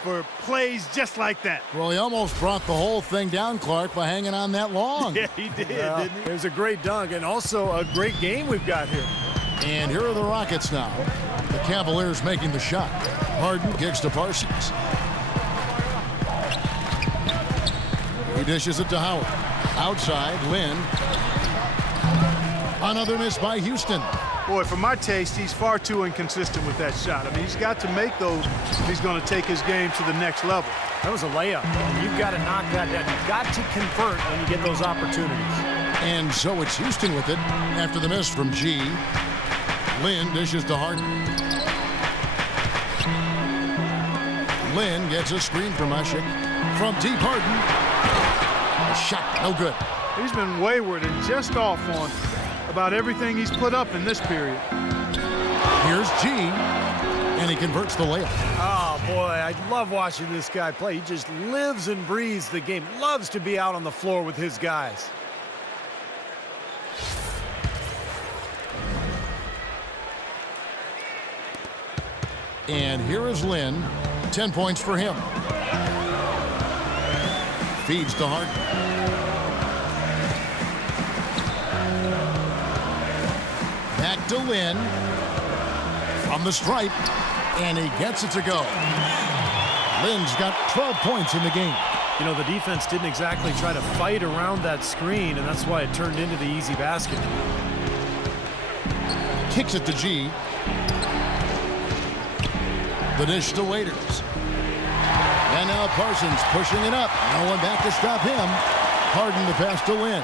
for plays just like that. Well, he almost brought the whole thing down, Clark, by hanging on that long. Yeah, he did, didn't he? It was a great dunk and also a great game we've got here. And here are the Rockets now. The Cavaliers making the shot. Harden kicks to Parsons. He dishes it to Howard. Outside, Lynn. Another miss by Houston. Boy, for my taste, he's far too inconsistent with that shot. I mean, he's got to make those if he's going to take his game to the next level. That was a layup. You've got to knock that down. You've got to convert when you get those opportunities. And so it's Houston with it after the miss from G. Lynn dishes to Harden. Lynn gets a screen from Ashik. From deep, Harden. Shot no good. He's been wayward and just off on about everything he's put up in this period. Here's G, and he converts the layup. Oh, boy, I love watching this guy play. He just lives and breathes the game. Loves to be out on the floor with his guys. And here is Lynn. 10 points for him. Feeds to Harden. Back to Lynn. From the stripe. And he gets it to go. Lynn's got 12 points in the game. You know, the defense didn't exactly try to fight around that screen, and that's why it turned into the easy basket. Kicks it to G. The dish to Waiters. And now Parsons pushing it up. No one back to stop him. Harden the pass to Lynn.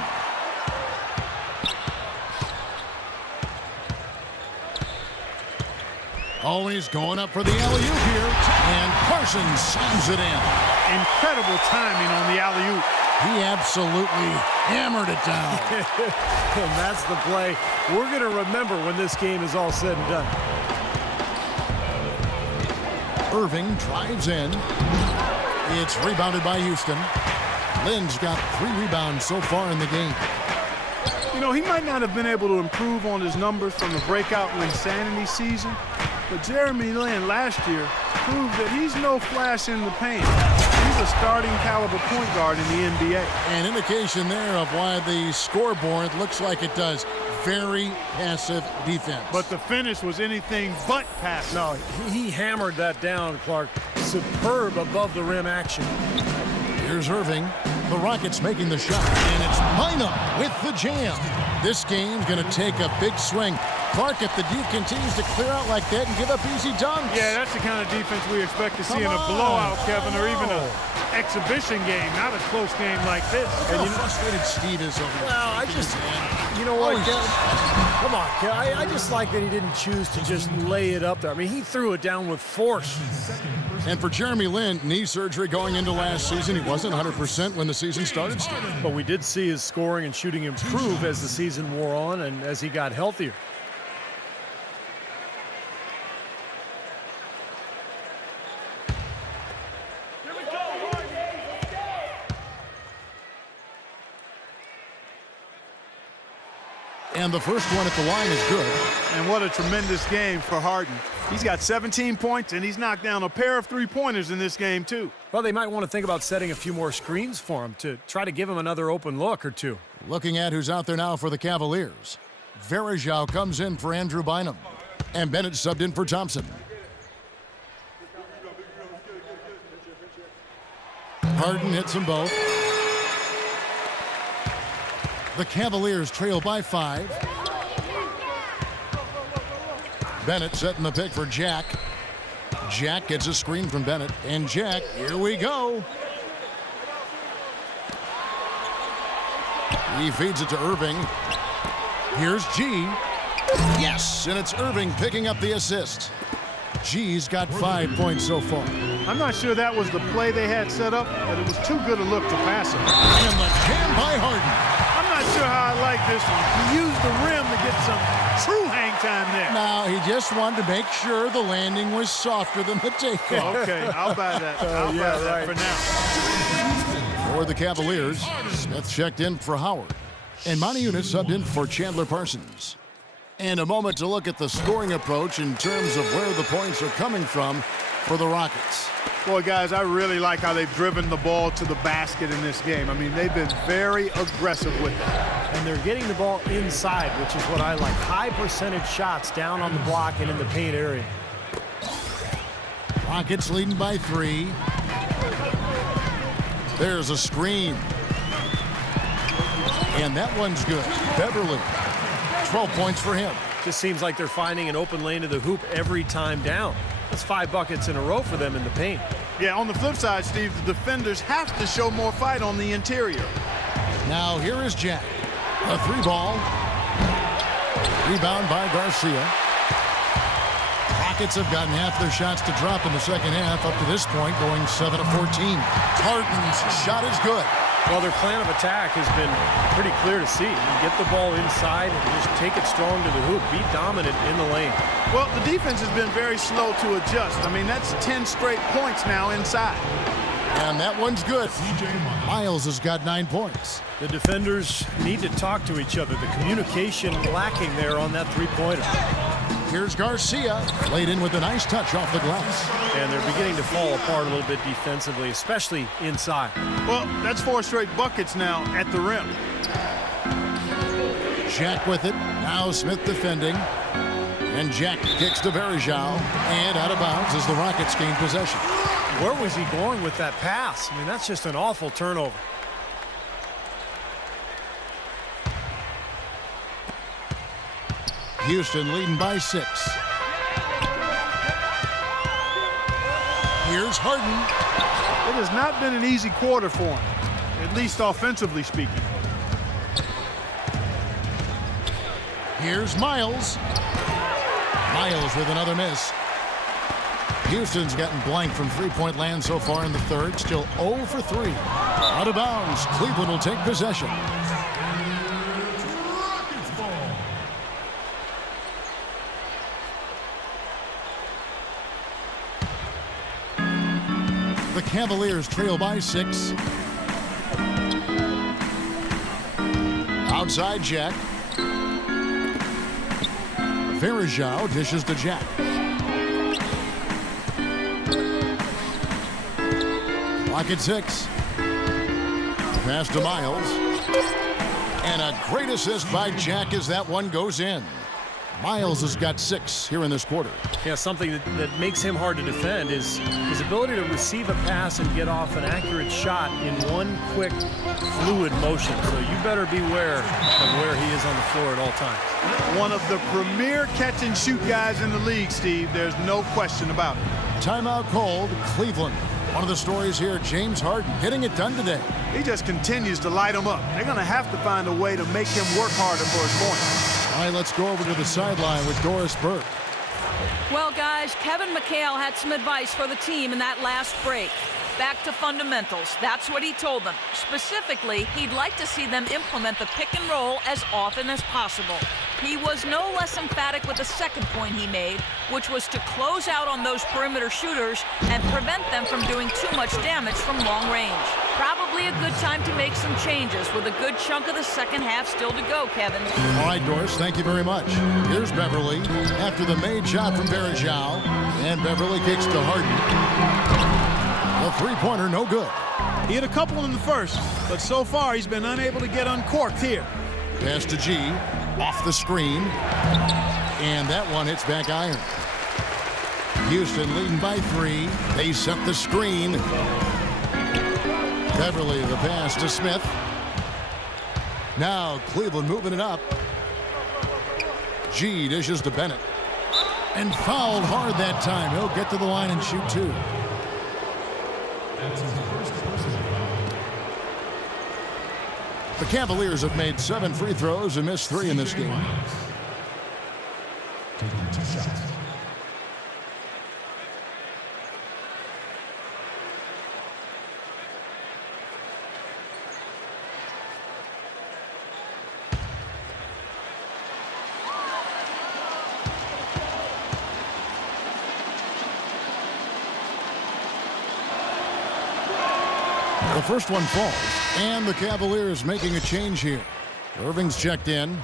Oh, he's going up for the alley-oop here. And Parsons slams it in. Incredible timing on the alley-oop. He absolutely hammered it down. And that's the play we're going to remember when this game is all said and done. Irving drives in. It's rebounded by Houston. Lynn's got 3 rebounds so far in the game. You know, he might not have been able to improve on his numbers from the breakout Linsanity season, but Jeremy Lin last year proved that he's no flash in the paint. He's a starting caliber point guard in the NBA. An indication there of why the scoreboard looks like it does. Very passive defense. But the finish was anything but passive. No, he hammered that down, Clark. Superb above the rim action. Here's Irving. The Rockets making the shot. And it's Bynum with the jam. This game's going to take a big swing. Clark, if the D continues to clear out like that and give up easy dunks. Yeah, that's the kind of defense we expect to see in a blowout, Kevin, or even an exhibition game, not a close game like this. And you know how frustrated Steve is over here. Well, you know what, Kevin? Come on, Kevin. I just like that he didn't choose to just lay it up there. I mean, he threw it down with force. And for Jeremy Lin, knee surgery going into last season. He wasn't 100% when the season started, Steve. But we did see his scoring and shooting improve as the season wore on and as he got healthier. And the first one at the line is good. And what a tremendous game for Harden. He's got 17 points, and he's knocked down a pair of three-pointers in this game, too. Well, they might want to think about setting a few more screens for him to try to give him another open look or two. Looking at who's out there now for the Cavaliers. Varejao comes in for Andrew Bynum. And Bennett subbed in for Thompson. Harden hits them both. The Cavaliers trail by 5. Bennett setting the pick for Jack. Jack gets a screen from Bennett. And Jack, here we go. He feeds it to Irving. Here's G. Yes, and it's Irving picking up the assist. G's got 5 points so far. I'm not sure that was the play they had set up, but it was too good a look to pass it. And the jam by Harden. I'm not sure how I like this one. He used the rim to get some true hang time there. Now, he just wanted to make sure the landing was softer than the takeoff. Okay, I'll buy that. I'll buy that for now. For the Cavaliers, Smith checked in for Howard. And Monty Eunice subbed in for Chandler Parsons. And a moment to look at the scoring approach in terms of where the points are coming from for the Rockets. Boy, guys, I really like how they've driven the ball to the basket in this game. I mean, they've been very aggressive with it. And they're getting the ball inside, which is what I like. High percentage shots down on the block and in the paint area. Rockets leading by 3. There's a screen. And that one's good. Beverly. 12 points for him. Just seems like they're finding an open lane to the hoop every time down. That's 5 buckets in a row for them in the paint. Yeah, on the flip side, Steve, the defenders have to show more fight on the interior. Now here is Jack. A 3-ball. Rebound by Garcia. Rockets have gotten half their shots to drop in the second half up to this point, going 7 of 14. Harden's shot is good. Well, their plan of attack has been pretty clear to see. You get the ball inside and just take it strong to the hoop. Be dominant in the lane. Well, the defense has been very slow to adjust. I mean, that's 10 straight points now inside. And that one's good. Miles has got 9 points. The defenders need to talk to each other. The communication lacking there on that three-pointer. Here's Garcia, laid in with a nice touch off the glass. And they're beginning to fall apart a little bit defensively, especially inside. Well, that's 4 straight buckets now at the rim. Jack with it. Now Smith defending. And Jack kicks to Varejao. And out of bounds as the Rockets gain possession. Where was he going with that pass? I mean, that's just an awful turnover. Houston leading by 6. Here's Harden. It has not been an easy quarter for him, at least offensively speaking. Here's Miles. Miles with another miss. Houston's gotten blank from three-point land so far in the third. Still 0 for 3. Out of bounds. Cleveland will take possession. The Cavaliers trail by 6. Outside Jack. Verajao dishes to Jack. Clock at 6. Pass to Miles. And a great assist by Jack as that one goes in. Miles has got 6 here in this quarter. Yeah, something that makes him hard to defend is his ability to receive a pass and get off an accurate shot in one quick, fluid motion. So you better beware of where he is on the floor at all times. One of the premier catch-and-shoot guys in the league, Steve. There's no question about it. Timeout called. Cleveland. One of the stories here, James Harden getting it done today. He just continues to light them up. They're going to have to find a way to make him work harder for his points. All right, let's go over to the sideline with Doris Burke. Well, guys, Kevin McHale had some advice for the team in that last break. Back to fundamentals. That's what he told them. Specifically, he'd like to see them implement the pick and roll as often as possible. He was no less emphatic with the second point he made, which was to close out on those perimeter shooters and prevent them from doing too much damage from long range. Probably a good time to make some changes with a good chunk of the second half still to go, Kevin. All right, Doris, thank you very much. Here's Beverly after the made shot from Verajao. And Beverly kicks to Harden. The three-pointer, no good. He hit a couple in the first, but so far he's been unable to get uncorked here. Pass to G, off the screen, and that one hits back iron. Houston leading by 3. They set the screen. Beverly, the pass to Smith. Now Cleveland moving it up. G dishes to Bennett. And fouled hard that time. He'll get to the line and shoot 2. That's his first personal foul. The Cavaliers have made 7 free throws and missed 3 in this game. Taking 2 shots. The first one falls, and the Cavaliers making a change here. Irving's checked in.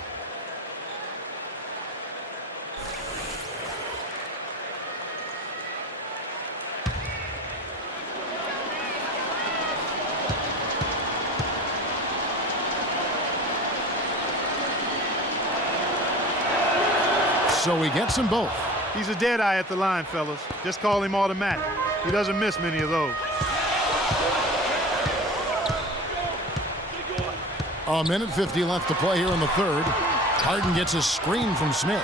So he gets them both. He's a dead eye at the line, fellas. Just call him automatic. He doesn't miss many of those. A minute 50 left to play here in the third. Harden gets a screen from Smith.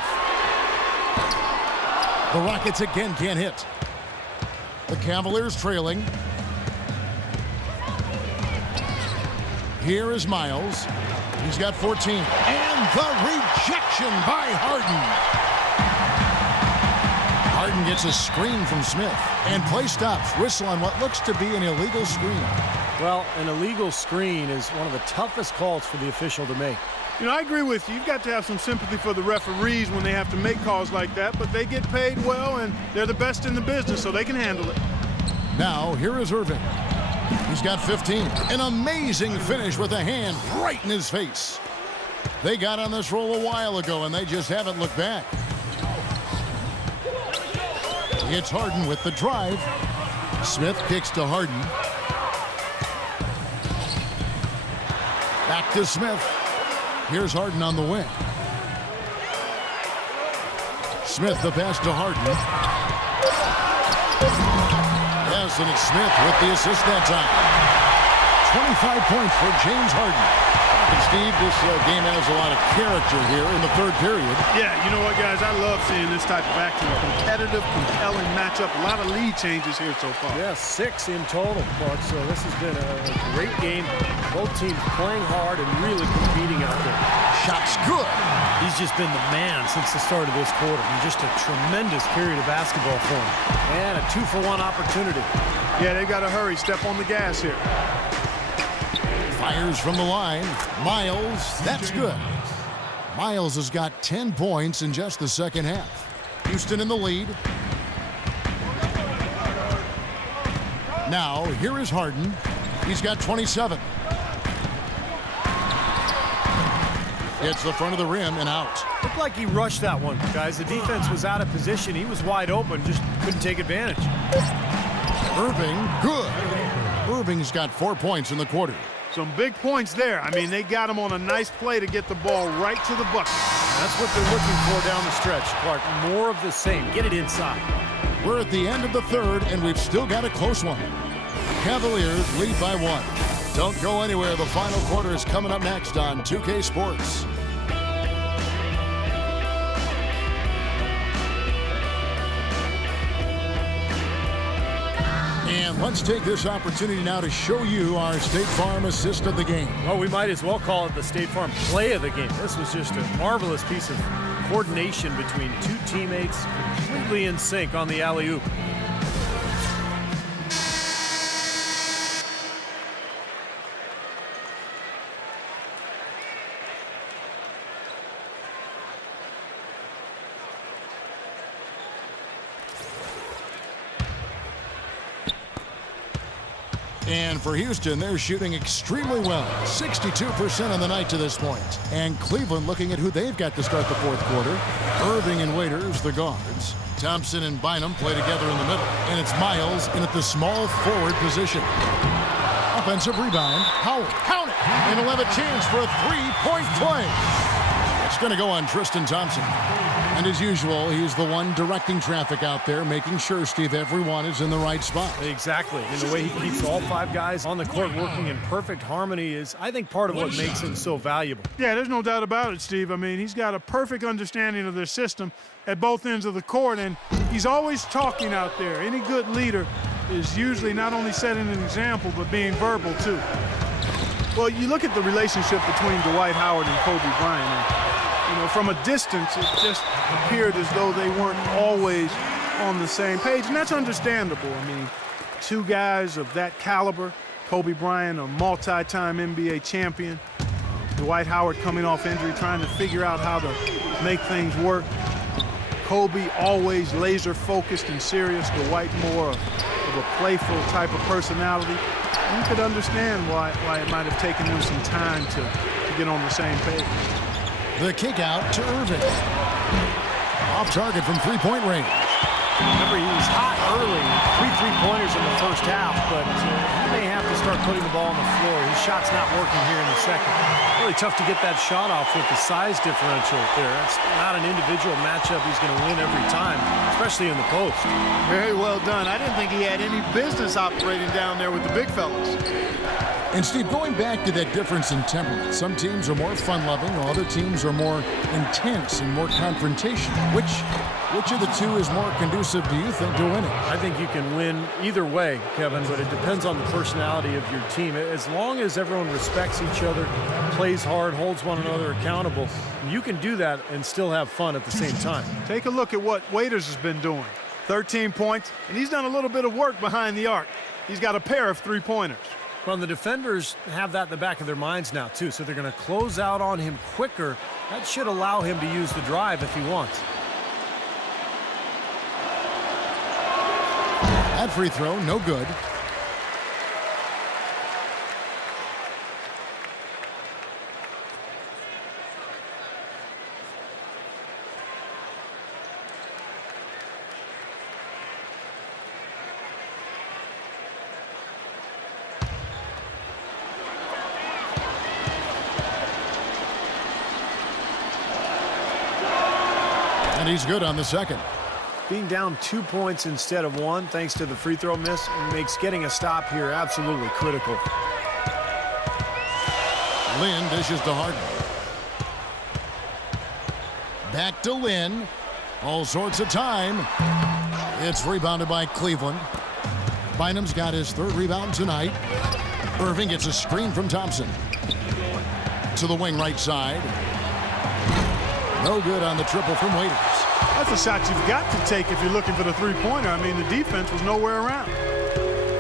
The Rockets again can't hit. The Cavaliers trailing. Here is Miles. He's got 14. And the rejection by Harden. Harden gets a screen from Smith. And play stops. Whistle on what looks to be an illegal screen. Well, an illegal screen is one of the toughest calls for the official to make. You know, I agree with you. You've got to have some sympathy for the referees when they have to make calls like that, but they get paid well, and they're the best in the business, so they can handle it. Now, here is Irving. He's got 15. An amazing finish with a hand right in his face. They got on this roll a while ago, and they just haven't looked back. It's Harden with the drive. Smith kicks to Harden. Back to Smith. Here's Harden on the wing. Smith the pass to Harden. Yes, and it's Smith with the assist that time. 25 points for James Harden. And Steve, this game has a lot of character here in the third period. Yeah, you know what, guys? I love seeing this type of action. A competitive, compelling matchup. A lot of lead changes here so far. Yeah, 6 in total, Buck. So this has been a great game. Both teams playing hard and really competing out there. Shots good. He's just been the man since the start of this quarter. And just a tremendous period of basketball for him. And a 2-for-1 opportunity. Yeah, they got to hurry. Step on the gas here. Fires from the line. Miles, that's good. Miles has got 10 points in just the second half. Houston in the lead. Now, here is Harden. He's got 27. Hits the front of the rim and out. Looked like he rushed that one, guys. The defense was out of position. He was wide open, just couldn't take advantage. Irving, good. Irving's got 4 points in the quarter. Some big points there. I mean, they got him on a nice play to get the ball right to the bucket. That's what they're looking for down the stretch, Clark. More of the same. Get it inside. We're at the end of the third, and we've still got a close one. Cavaliers lead by 1. Don't go anywhere. The final quarter is coming up next on 2K Sports. And let's take this opportunity now to show you our State Farm assist of the game. Well, we might as well call it the State Farm play of the game. This was just a marvelous piece of coordination between two teammates, completely in sync on the alley-oop. And for Houston, they're shooting extremely well. 62% on the night to this point. And Cleveland looking at who they've got to start the fourth quarter. Irving and Waiters, the guards. Thompson and Bynum play together in the middle. And it's Miles in at the small forward position. Offensive rebound. Howard, count it! And he'll have a chance for a three-point play. It's going to go on Tristan Thompson. And as usual, he's the one directing traffic out there, making sure, Steve, everyone is in the right spot. Exactly. And the way he keeps all 5 guys on the court working in perfect harmony is, I think, part of what makes him so valuable. Yeah, there's no doubt about it, Steve. I mean, he's got a perfect understanding of their system at both ends of the court, and he's always talking out there. Any good leader is usually not only setting an example, but being verbal, too. Well, you look at the relationship between Dwight Howard and Kobe Bryant, and you know, from a distance, it just appeared as though they weren't always on the same page, and that's understandable. I mean, 2 guys of that caliber, Kobe Bryant, a multi-time NBA champion, Dwight Howard coming off injury, trying to figure out how to make things work. Kobe always laser-focused and serious, Dwight more of a playful type of personality. You could understand why it might have taken them some time to get on the same page. The kick out to Irving. Off target from three-point range. Remember, he was hot early, 3 three-pointers in the first half, but he may have to start putting the ball on the floor. His shot's not working here in the second. Really tough to get that shot off with the size differential there. That's not an individual matchup he's going to win every time, especially in the post. Very well done. I didn't think he had any business operating down there with the big fellas. And, Steve, going back to that difference in temperament, some teams are more fun-loving, while other teams are more intense and more confrontational. Which of the two is more conducive, do you think, to winning? I think you can win either way, Kevin, but it depends on the personality of your team. As long as everyone respects each other, plays hard, holds one another accountable, you can do that and still have fun at the same time. Take a look at what Waiters has been doing. 13 points, and he's done a little bit of work behind the arc. He's got a pair of 3-pointers. Well, the defenders have that in the back of their minds now, too, so they're going to close out on him quicker. That should allow him to use the drive if he wants. That free throw, no good. And he's good on the second. Being down 2 points instead of 1, thanks to the free throw miss, makes getting a stop here absolutely critical. Lynn dishes to Harden. Back to Lynn. All sorts of time. It's rebounded by Cleveland. Bynum's got his 3rd rebound tonight. Irving gets a screen from Thompson. To the wing right side. No good on the triple from Waiters. That's a shot you've got to take if you're looking for the three-pointer. I mean, the defense was nowhere around.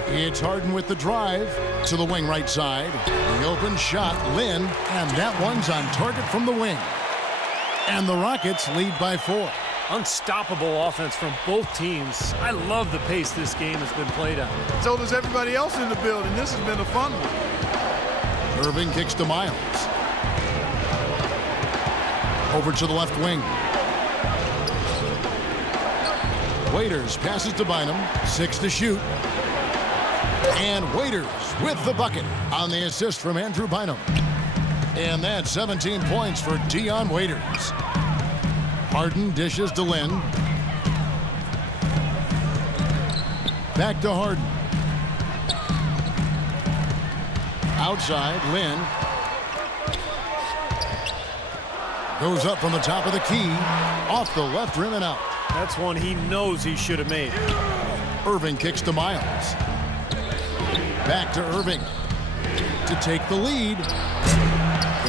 It's Harden with the drive to the wing right side. The open shot, Lynn, and that one's on target from the wing. And the Rockets lead by 4. Unstoppable offense from both teams. I love the pace this game has been played at. So does everybody else in the building. This has been a fun one. Irving kicks to Miles. Over to the left wing. Waiters passes to Bynum. 6 to shoot. And Waiters with the bucket on the assist from Andrew Bynum. And that's 17 points for Dion Waiters. Harden dishes to Lynn. Back to Harden. Outside, Lynn. Goes up from the top of the key. Off the left rim and out. That's one he knows he should have made. Irving kicks to Miles. Back to Irving to take the lead.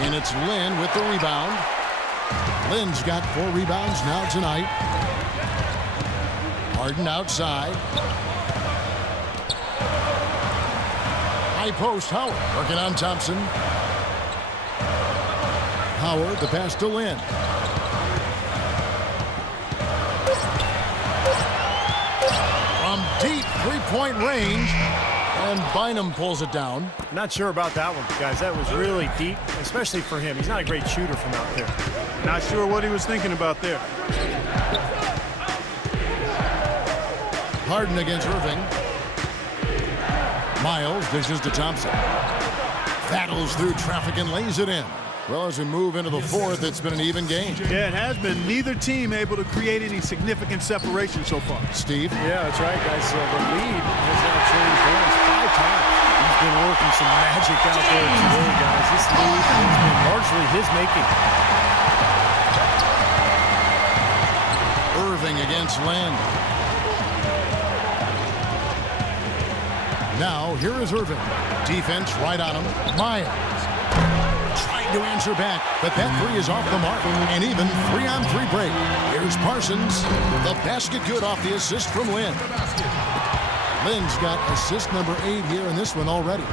And it's Lynn with the rebound. Lynn's got 4 rebounds now tonight. Harden outside. High post, Howard working on Thompson. Howard, the pass to Lynn. From deep three-point range. And Bynum pulls it down. Not sure about that one, guys. That was really deep, especially for him. He's not a great shooter from out there. Not sure what he was thinking about there. Harden against Irving. Miles dishes to Thompson. Battles through traffic and lays it in. Well, as we move into the fourth, it's been an even game. Yeah, it has been. Neither team able to create any significant separation so far. Steve? Yeah, that's right, guys. So the lead has now changed hands 5 times. He's been working some magic out there today, guys. This lead has been largely his making. Irving against Lynn. Now, here is Irving. Defense right on him. Miles trying to answer back, but that 3 is off the mark. And even 3-on-3 break. Here's Parsons. The basket good off the assist from Lynn. Lynn's got assist number 8 here in this one already.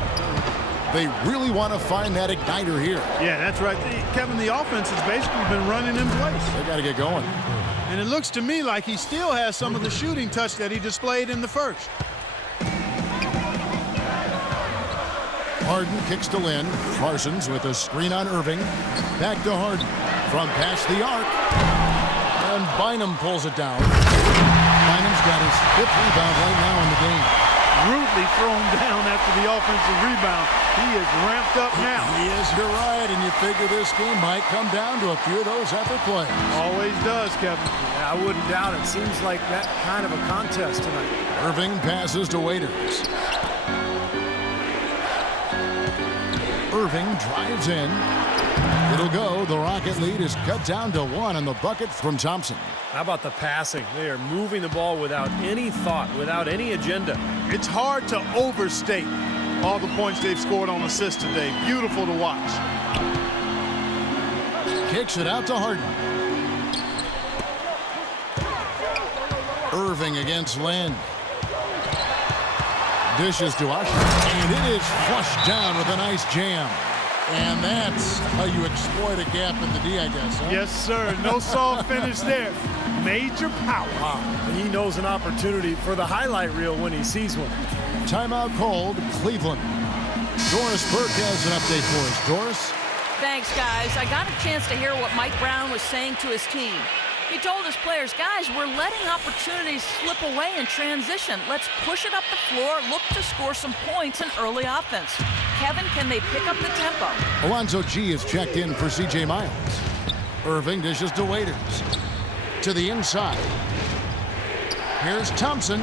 They really want to find that igniter here. Yeah, that's right. Kevin, the offense has basically been running in place. They got to get going. And it looks to me like he still has some of the shooting touch that he displayed in the first. Harden kicks to Lynn. Parsons with a screen on Irving. Back to Harden. From past the arc. And Bynum pulls it down. Bynum's got his 5th rebound right now in the game. Rudely thrown down after the offensive rebound. He is ramped up now. He is, you're right, and you figure this game might come down to a few of those effort plays. Always does, Kevin. Yeah, I wouldn't doubt it. Seems like that kind of a contest tonight. Irving passes to Waiters. Irving drives in. It'll go. The Rocket lead is cut down to 1 on the bucket from Thompson. How about the passing? They are moving the ball without any thought, without any agenda. It's hard to overstate all the points they've scored on assists today. Beautiful to watch. Kicks it out to Harden. Irving against Lynn. Dishes to Usher. And it is flushed down with a nice jam. And that's how you exploit a gap in the D, I guess, huh? Yes, sir. No soft finish there. Major power. Wow. And he knows an opportunity for the highlight reel when he sees one. Timeout called, Cleveland. Doris Burke has an update for us. Doris? Thanks, guys. I got a chance to hear what Mike Brown was saying to his team. He told his players, guys, we're letting opportunities slip away in transition. Let's push it up the floor, look to score some points in early offense. Kevin, can they pick up the tempo? Alonzo G is checked in for C.J. Miles. Irving dishes to Waiters. To the inside. Here's Thompson.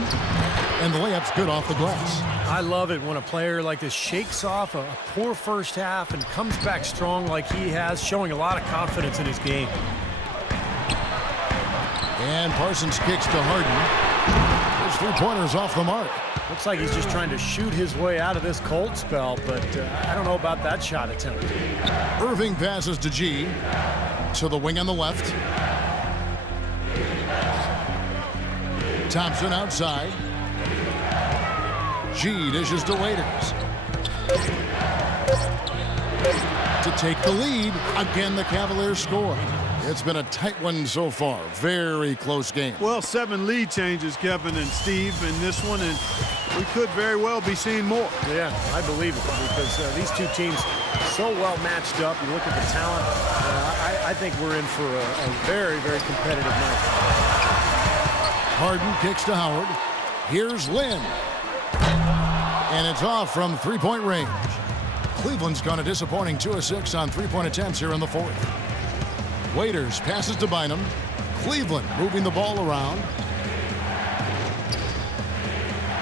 And the layup's good off the glass. I love it when a player like this shakes off a poor first half and comes back strong like he has, showing a lot of confidence in his game. And Parsons kicks to Harden. His three-pointer's off the mark. Looks like he's just trying to shoot his way out of this cold spell, but I don't know about that shot attempt. Irving passes to G. to the wing on the left. Thompson outside. G dishes to Waiters. To take the lead. Again, the Cavaliers score. It's been a tight one so far. Very close game. Well, 7 lead changes, Kevin and Steve, in this one, and we could very well be seeing more. Yeah, I believe it, because these two teams so well matched up. You look at the talent. I think we're in for a very, very competitive night. Harden kicks to Howard. Here's Lynn. And it's off from three-point range. Cleveland's gone a disappointing 2 of 6 on three-point attempts here in the fourth. Waiters passes to Bynum. Cleveland moving the ball around.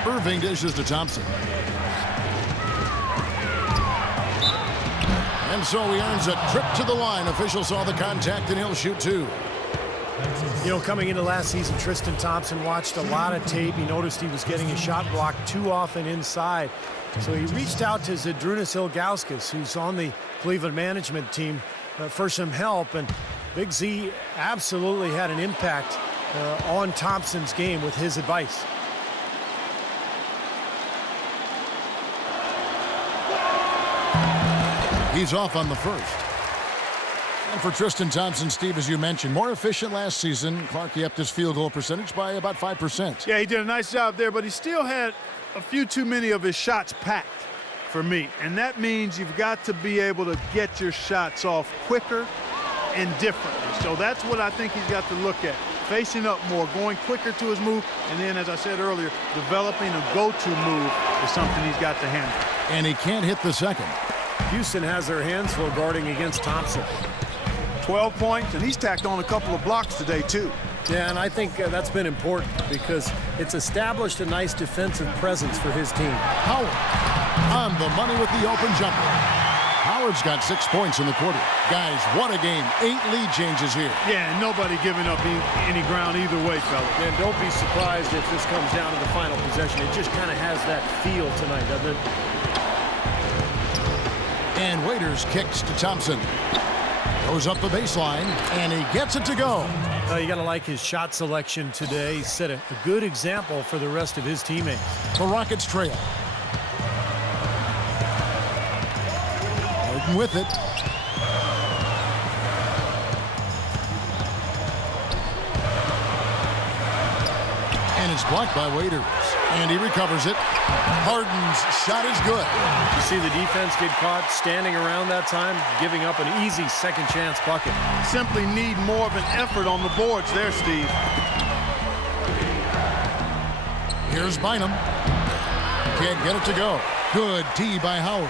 Irving dishes to Thompson. And so he earns a trip to the line. Officials saw the contact and he'll shoot 2. You know, coming into last season, Tristan Thompson watched a lot of tape. He noticed he was getting his shot blocked too often inside. So he reached out to Zydrunas Ilgauskas, who's on the Cleveland management team, for some help. And Big Z absolutely had an impact on Thompson's game with his advice. He's off on the first. And for Tristan Thompson, Steve, as you mentioned, more efficient last season. Clark upped his field goal percentage by about 5%. Yeah, he did a nice job there, but he still had a few too many of his shots packed for me. And that means you've got to be able to get your shots off quicker and differently. So that's what I think he's got to look at. Facing up more, going quicker to his move, and then, as I said earlier, developing a go-to move is something he's got to handle. And he can't hit the second. Houston has their hands full guarding against Thompson. 12 points, and he's tacked on a couple of blocks today, too. Yeah, and I think that's been important because it's established a nice defensive presence for his team. Howard on the money with the open jumper. Howard's got 6 points in the quarter. Guys, what a game. 8 lead changes here. Yeah, and nobody giving up any ground either way, fellas. And don't be surprised if this comes down to the final possession. It just kind of has that feel tonight, doesn't it? And Waiters kicks to Thompson. Goes up the baseline, and he gets it to go. You got to like his shot selection today. He set a good example for the rest of his teammates. The Rockets trail. Harden with it. And it's blocked by Waiters. And he recovers it. Harden's shot is good. You see the defense get caught standing around that time, giving up an easy second chance bucket. Simply need more of an effort on the boards there, Steve. Here's Bynum. Can't get it to go. Good D by Howard.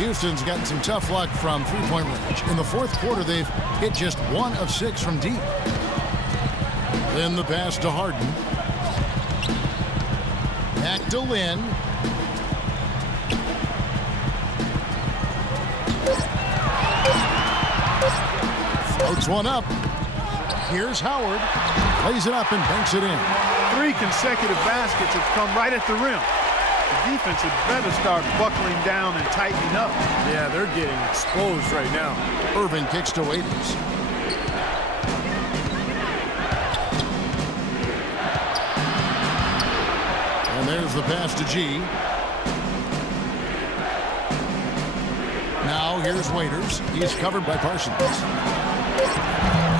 Houston's gotten some tough luck from three-point range. In the fourth quarter, they've hit just 1 of 6 from deep. Then the pass to Harden. Back to Lynn. Floats one up. Here's Howard. Plays it up and banks it in. 3 consecutive baskets have come right at the rim. The defense had better start buckling down and tightening up. Yeah, they're getting exposed right now. Irving kicks to Waiters. And there's the pass to G. Now here's Waiters. He's covered by Parsons.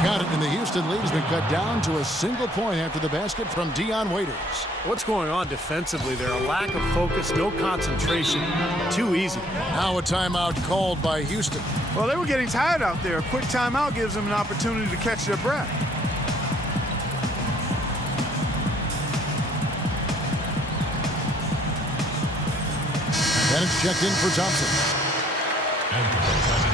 Got it, and the Houston lead has been cut down to a single point after the basket from Dion Waiters. What's going on defensively there? A lack of focus, no concentration. Too easy. Now a timeout called by Houston. Well, they were getting tired out there. A quick timeout gives them an opportunity to catch their breath. And it's checked in for Thompson. And for the present,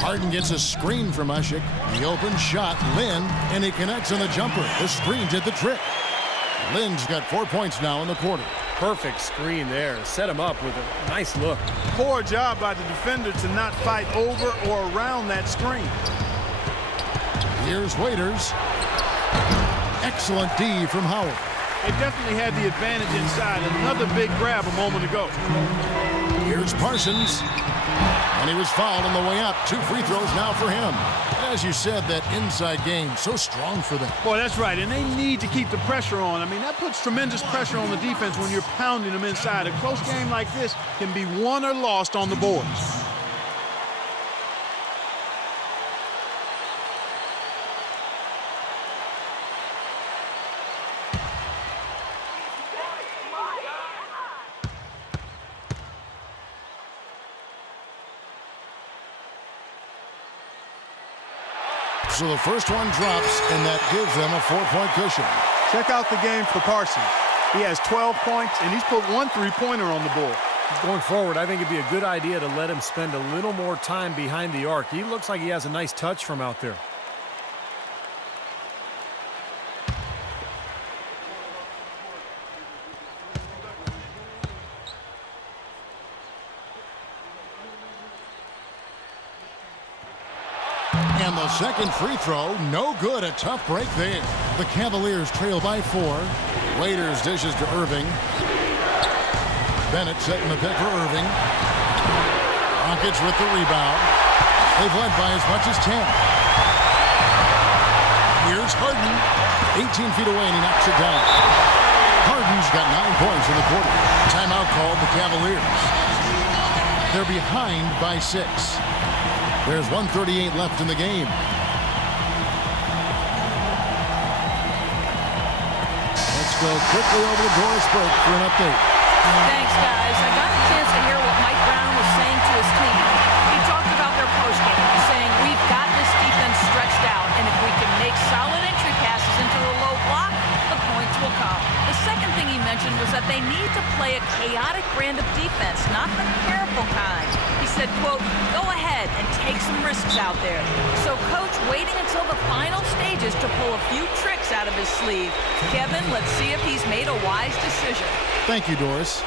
Harden gets a screen from Ushik. The open shot, Lynn, and he connects on the jumper. The screen did the trick. Lynn's got 4 points now in the quarter. Perfect screen there. Set him up with a nice look. Poor job by the defender to not fight over or around that screen. Here's Waiters. Excellent D from Howard. They definitely had the advantage inside. Another big grab a moment ago. Here's Parsons. And he was fouled on the way up. 2 free throws now for him. As you said, that inside game, so strong for them. Boy, that's right, and they need to keep the pressure on. I mean, that puts tremendous pressure on the defense when you're pounding them inside. A close game like this can be won or lost on the boards. So the first one drops, and that gives them a 4-point cushion. Check out the game for Parsons. He has 12 points, and he's put 1 3-pointer on the board. Going forward, I think it'd be a good idea to let him spend a little more time behind the arc. He looks like he has a nice touch from out there. And the second free throw, no good. A tough break there. The Cavaliers trail by 4. Waiters dishes to Irving. Bennett setting the pick for Irving. Rockets with the rebound. They've led by as much as 10. Here's Harden. 18 feet away, and he knocks it down. Harden's got 9 points in the quarter. Timeout called the Cavaliers. They're behind by 6. There's 1:38 left in the game. Let's go quickly over to Doris Burke for an update. Thanks, guys. I got a chance to hear what Mike Brown was saying to his team. He talked about their postgame, saying, we've got this defense stretched out, and if we can make solid entry passes into the low block, the points will come. The second thing he mentioned was that they need to play a chaotic brand of defense, not the careful kind. He said, quote, go ahead and take some risks out there. So Coach waiting until the final stages to pull a few tricks out of his sleeve. Kevin, let's see if he's made a wise decision. Thank you, Doris.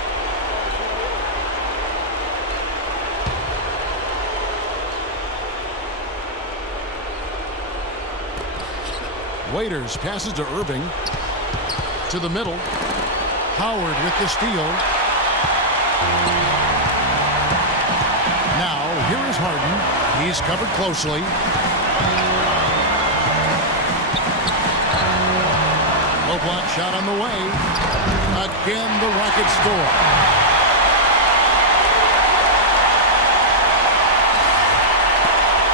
Waiters passes to Irving. To the middle. Howard with the steal. Now, here is Harden. He's covered closely. Low block shot on the way. Again, the Rockets score.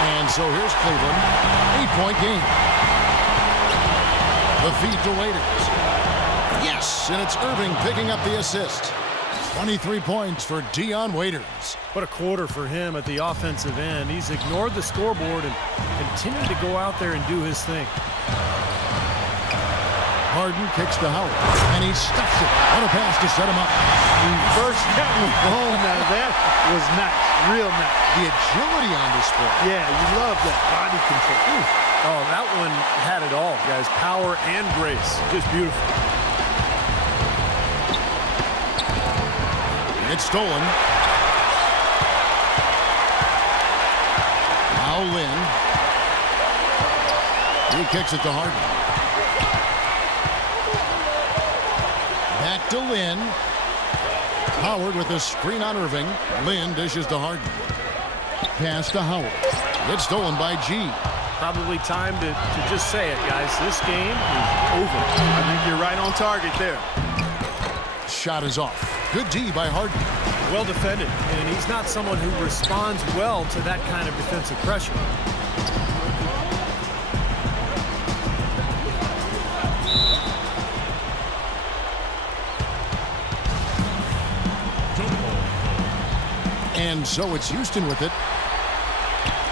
And so here's Cleveland. 8-point game. The feed to Waiters. Yes, and it's Irving picking up the assist. 23 points for Dion Waiters. What a quarter for him at the offensive end. He's ignored the scoreboard and continued to go out there and do his thing. Harden kicks to Howard, and he stuffs it. What a pass to set him up. First got him home. Now that was nice, real nice. The agility on display. Yeah, you love that body control. Oh, that one had it all, guys. Power and grace. Just beautiful. It's stolen. Now Lynn. He kicks it to Harden. Back to Lynn. Howard with a screen on Irving. Lynn dishes to Harden. Pass to Howard. It's stolen by G. Probably time to just say it, guys. This game is over. I think you're right on target there. Shot is off. Good D by Harden. Well defended, and he's not someone who responds well to that kind of defensive pressure. And so it's Houston with it.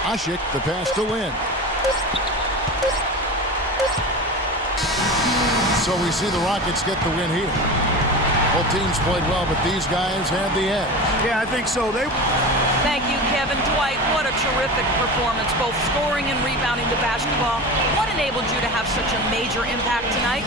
Ashik, the pass to Lynn. So we see the Rockets get the win here. Both teams played well, but these guys had the edge. Yeah, I think so. Thank you, Kevin. Dwight, what a terrific performance, both scoring and rebounding the basketball. What enabled you to have such a major impact tonight?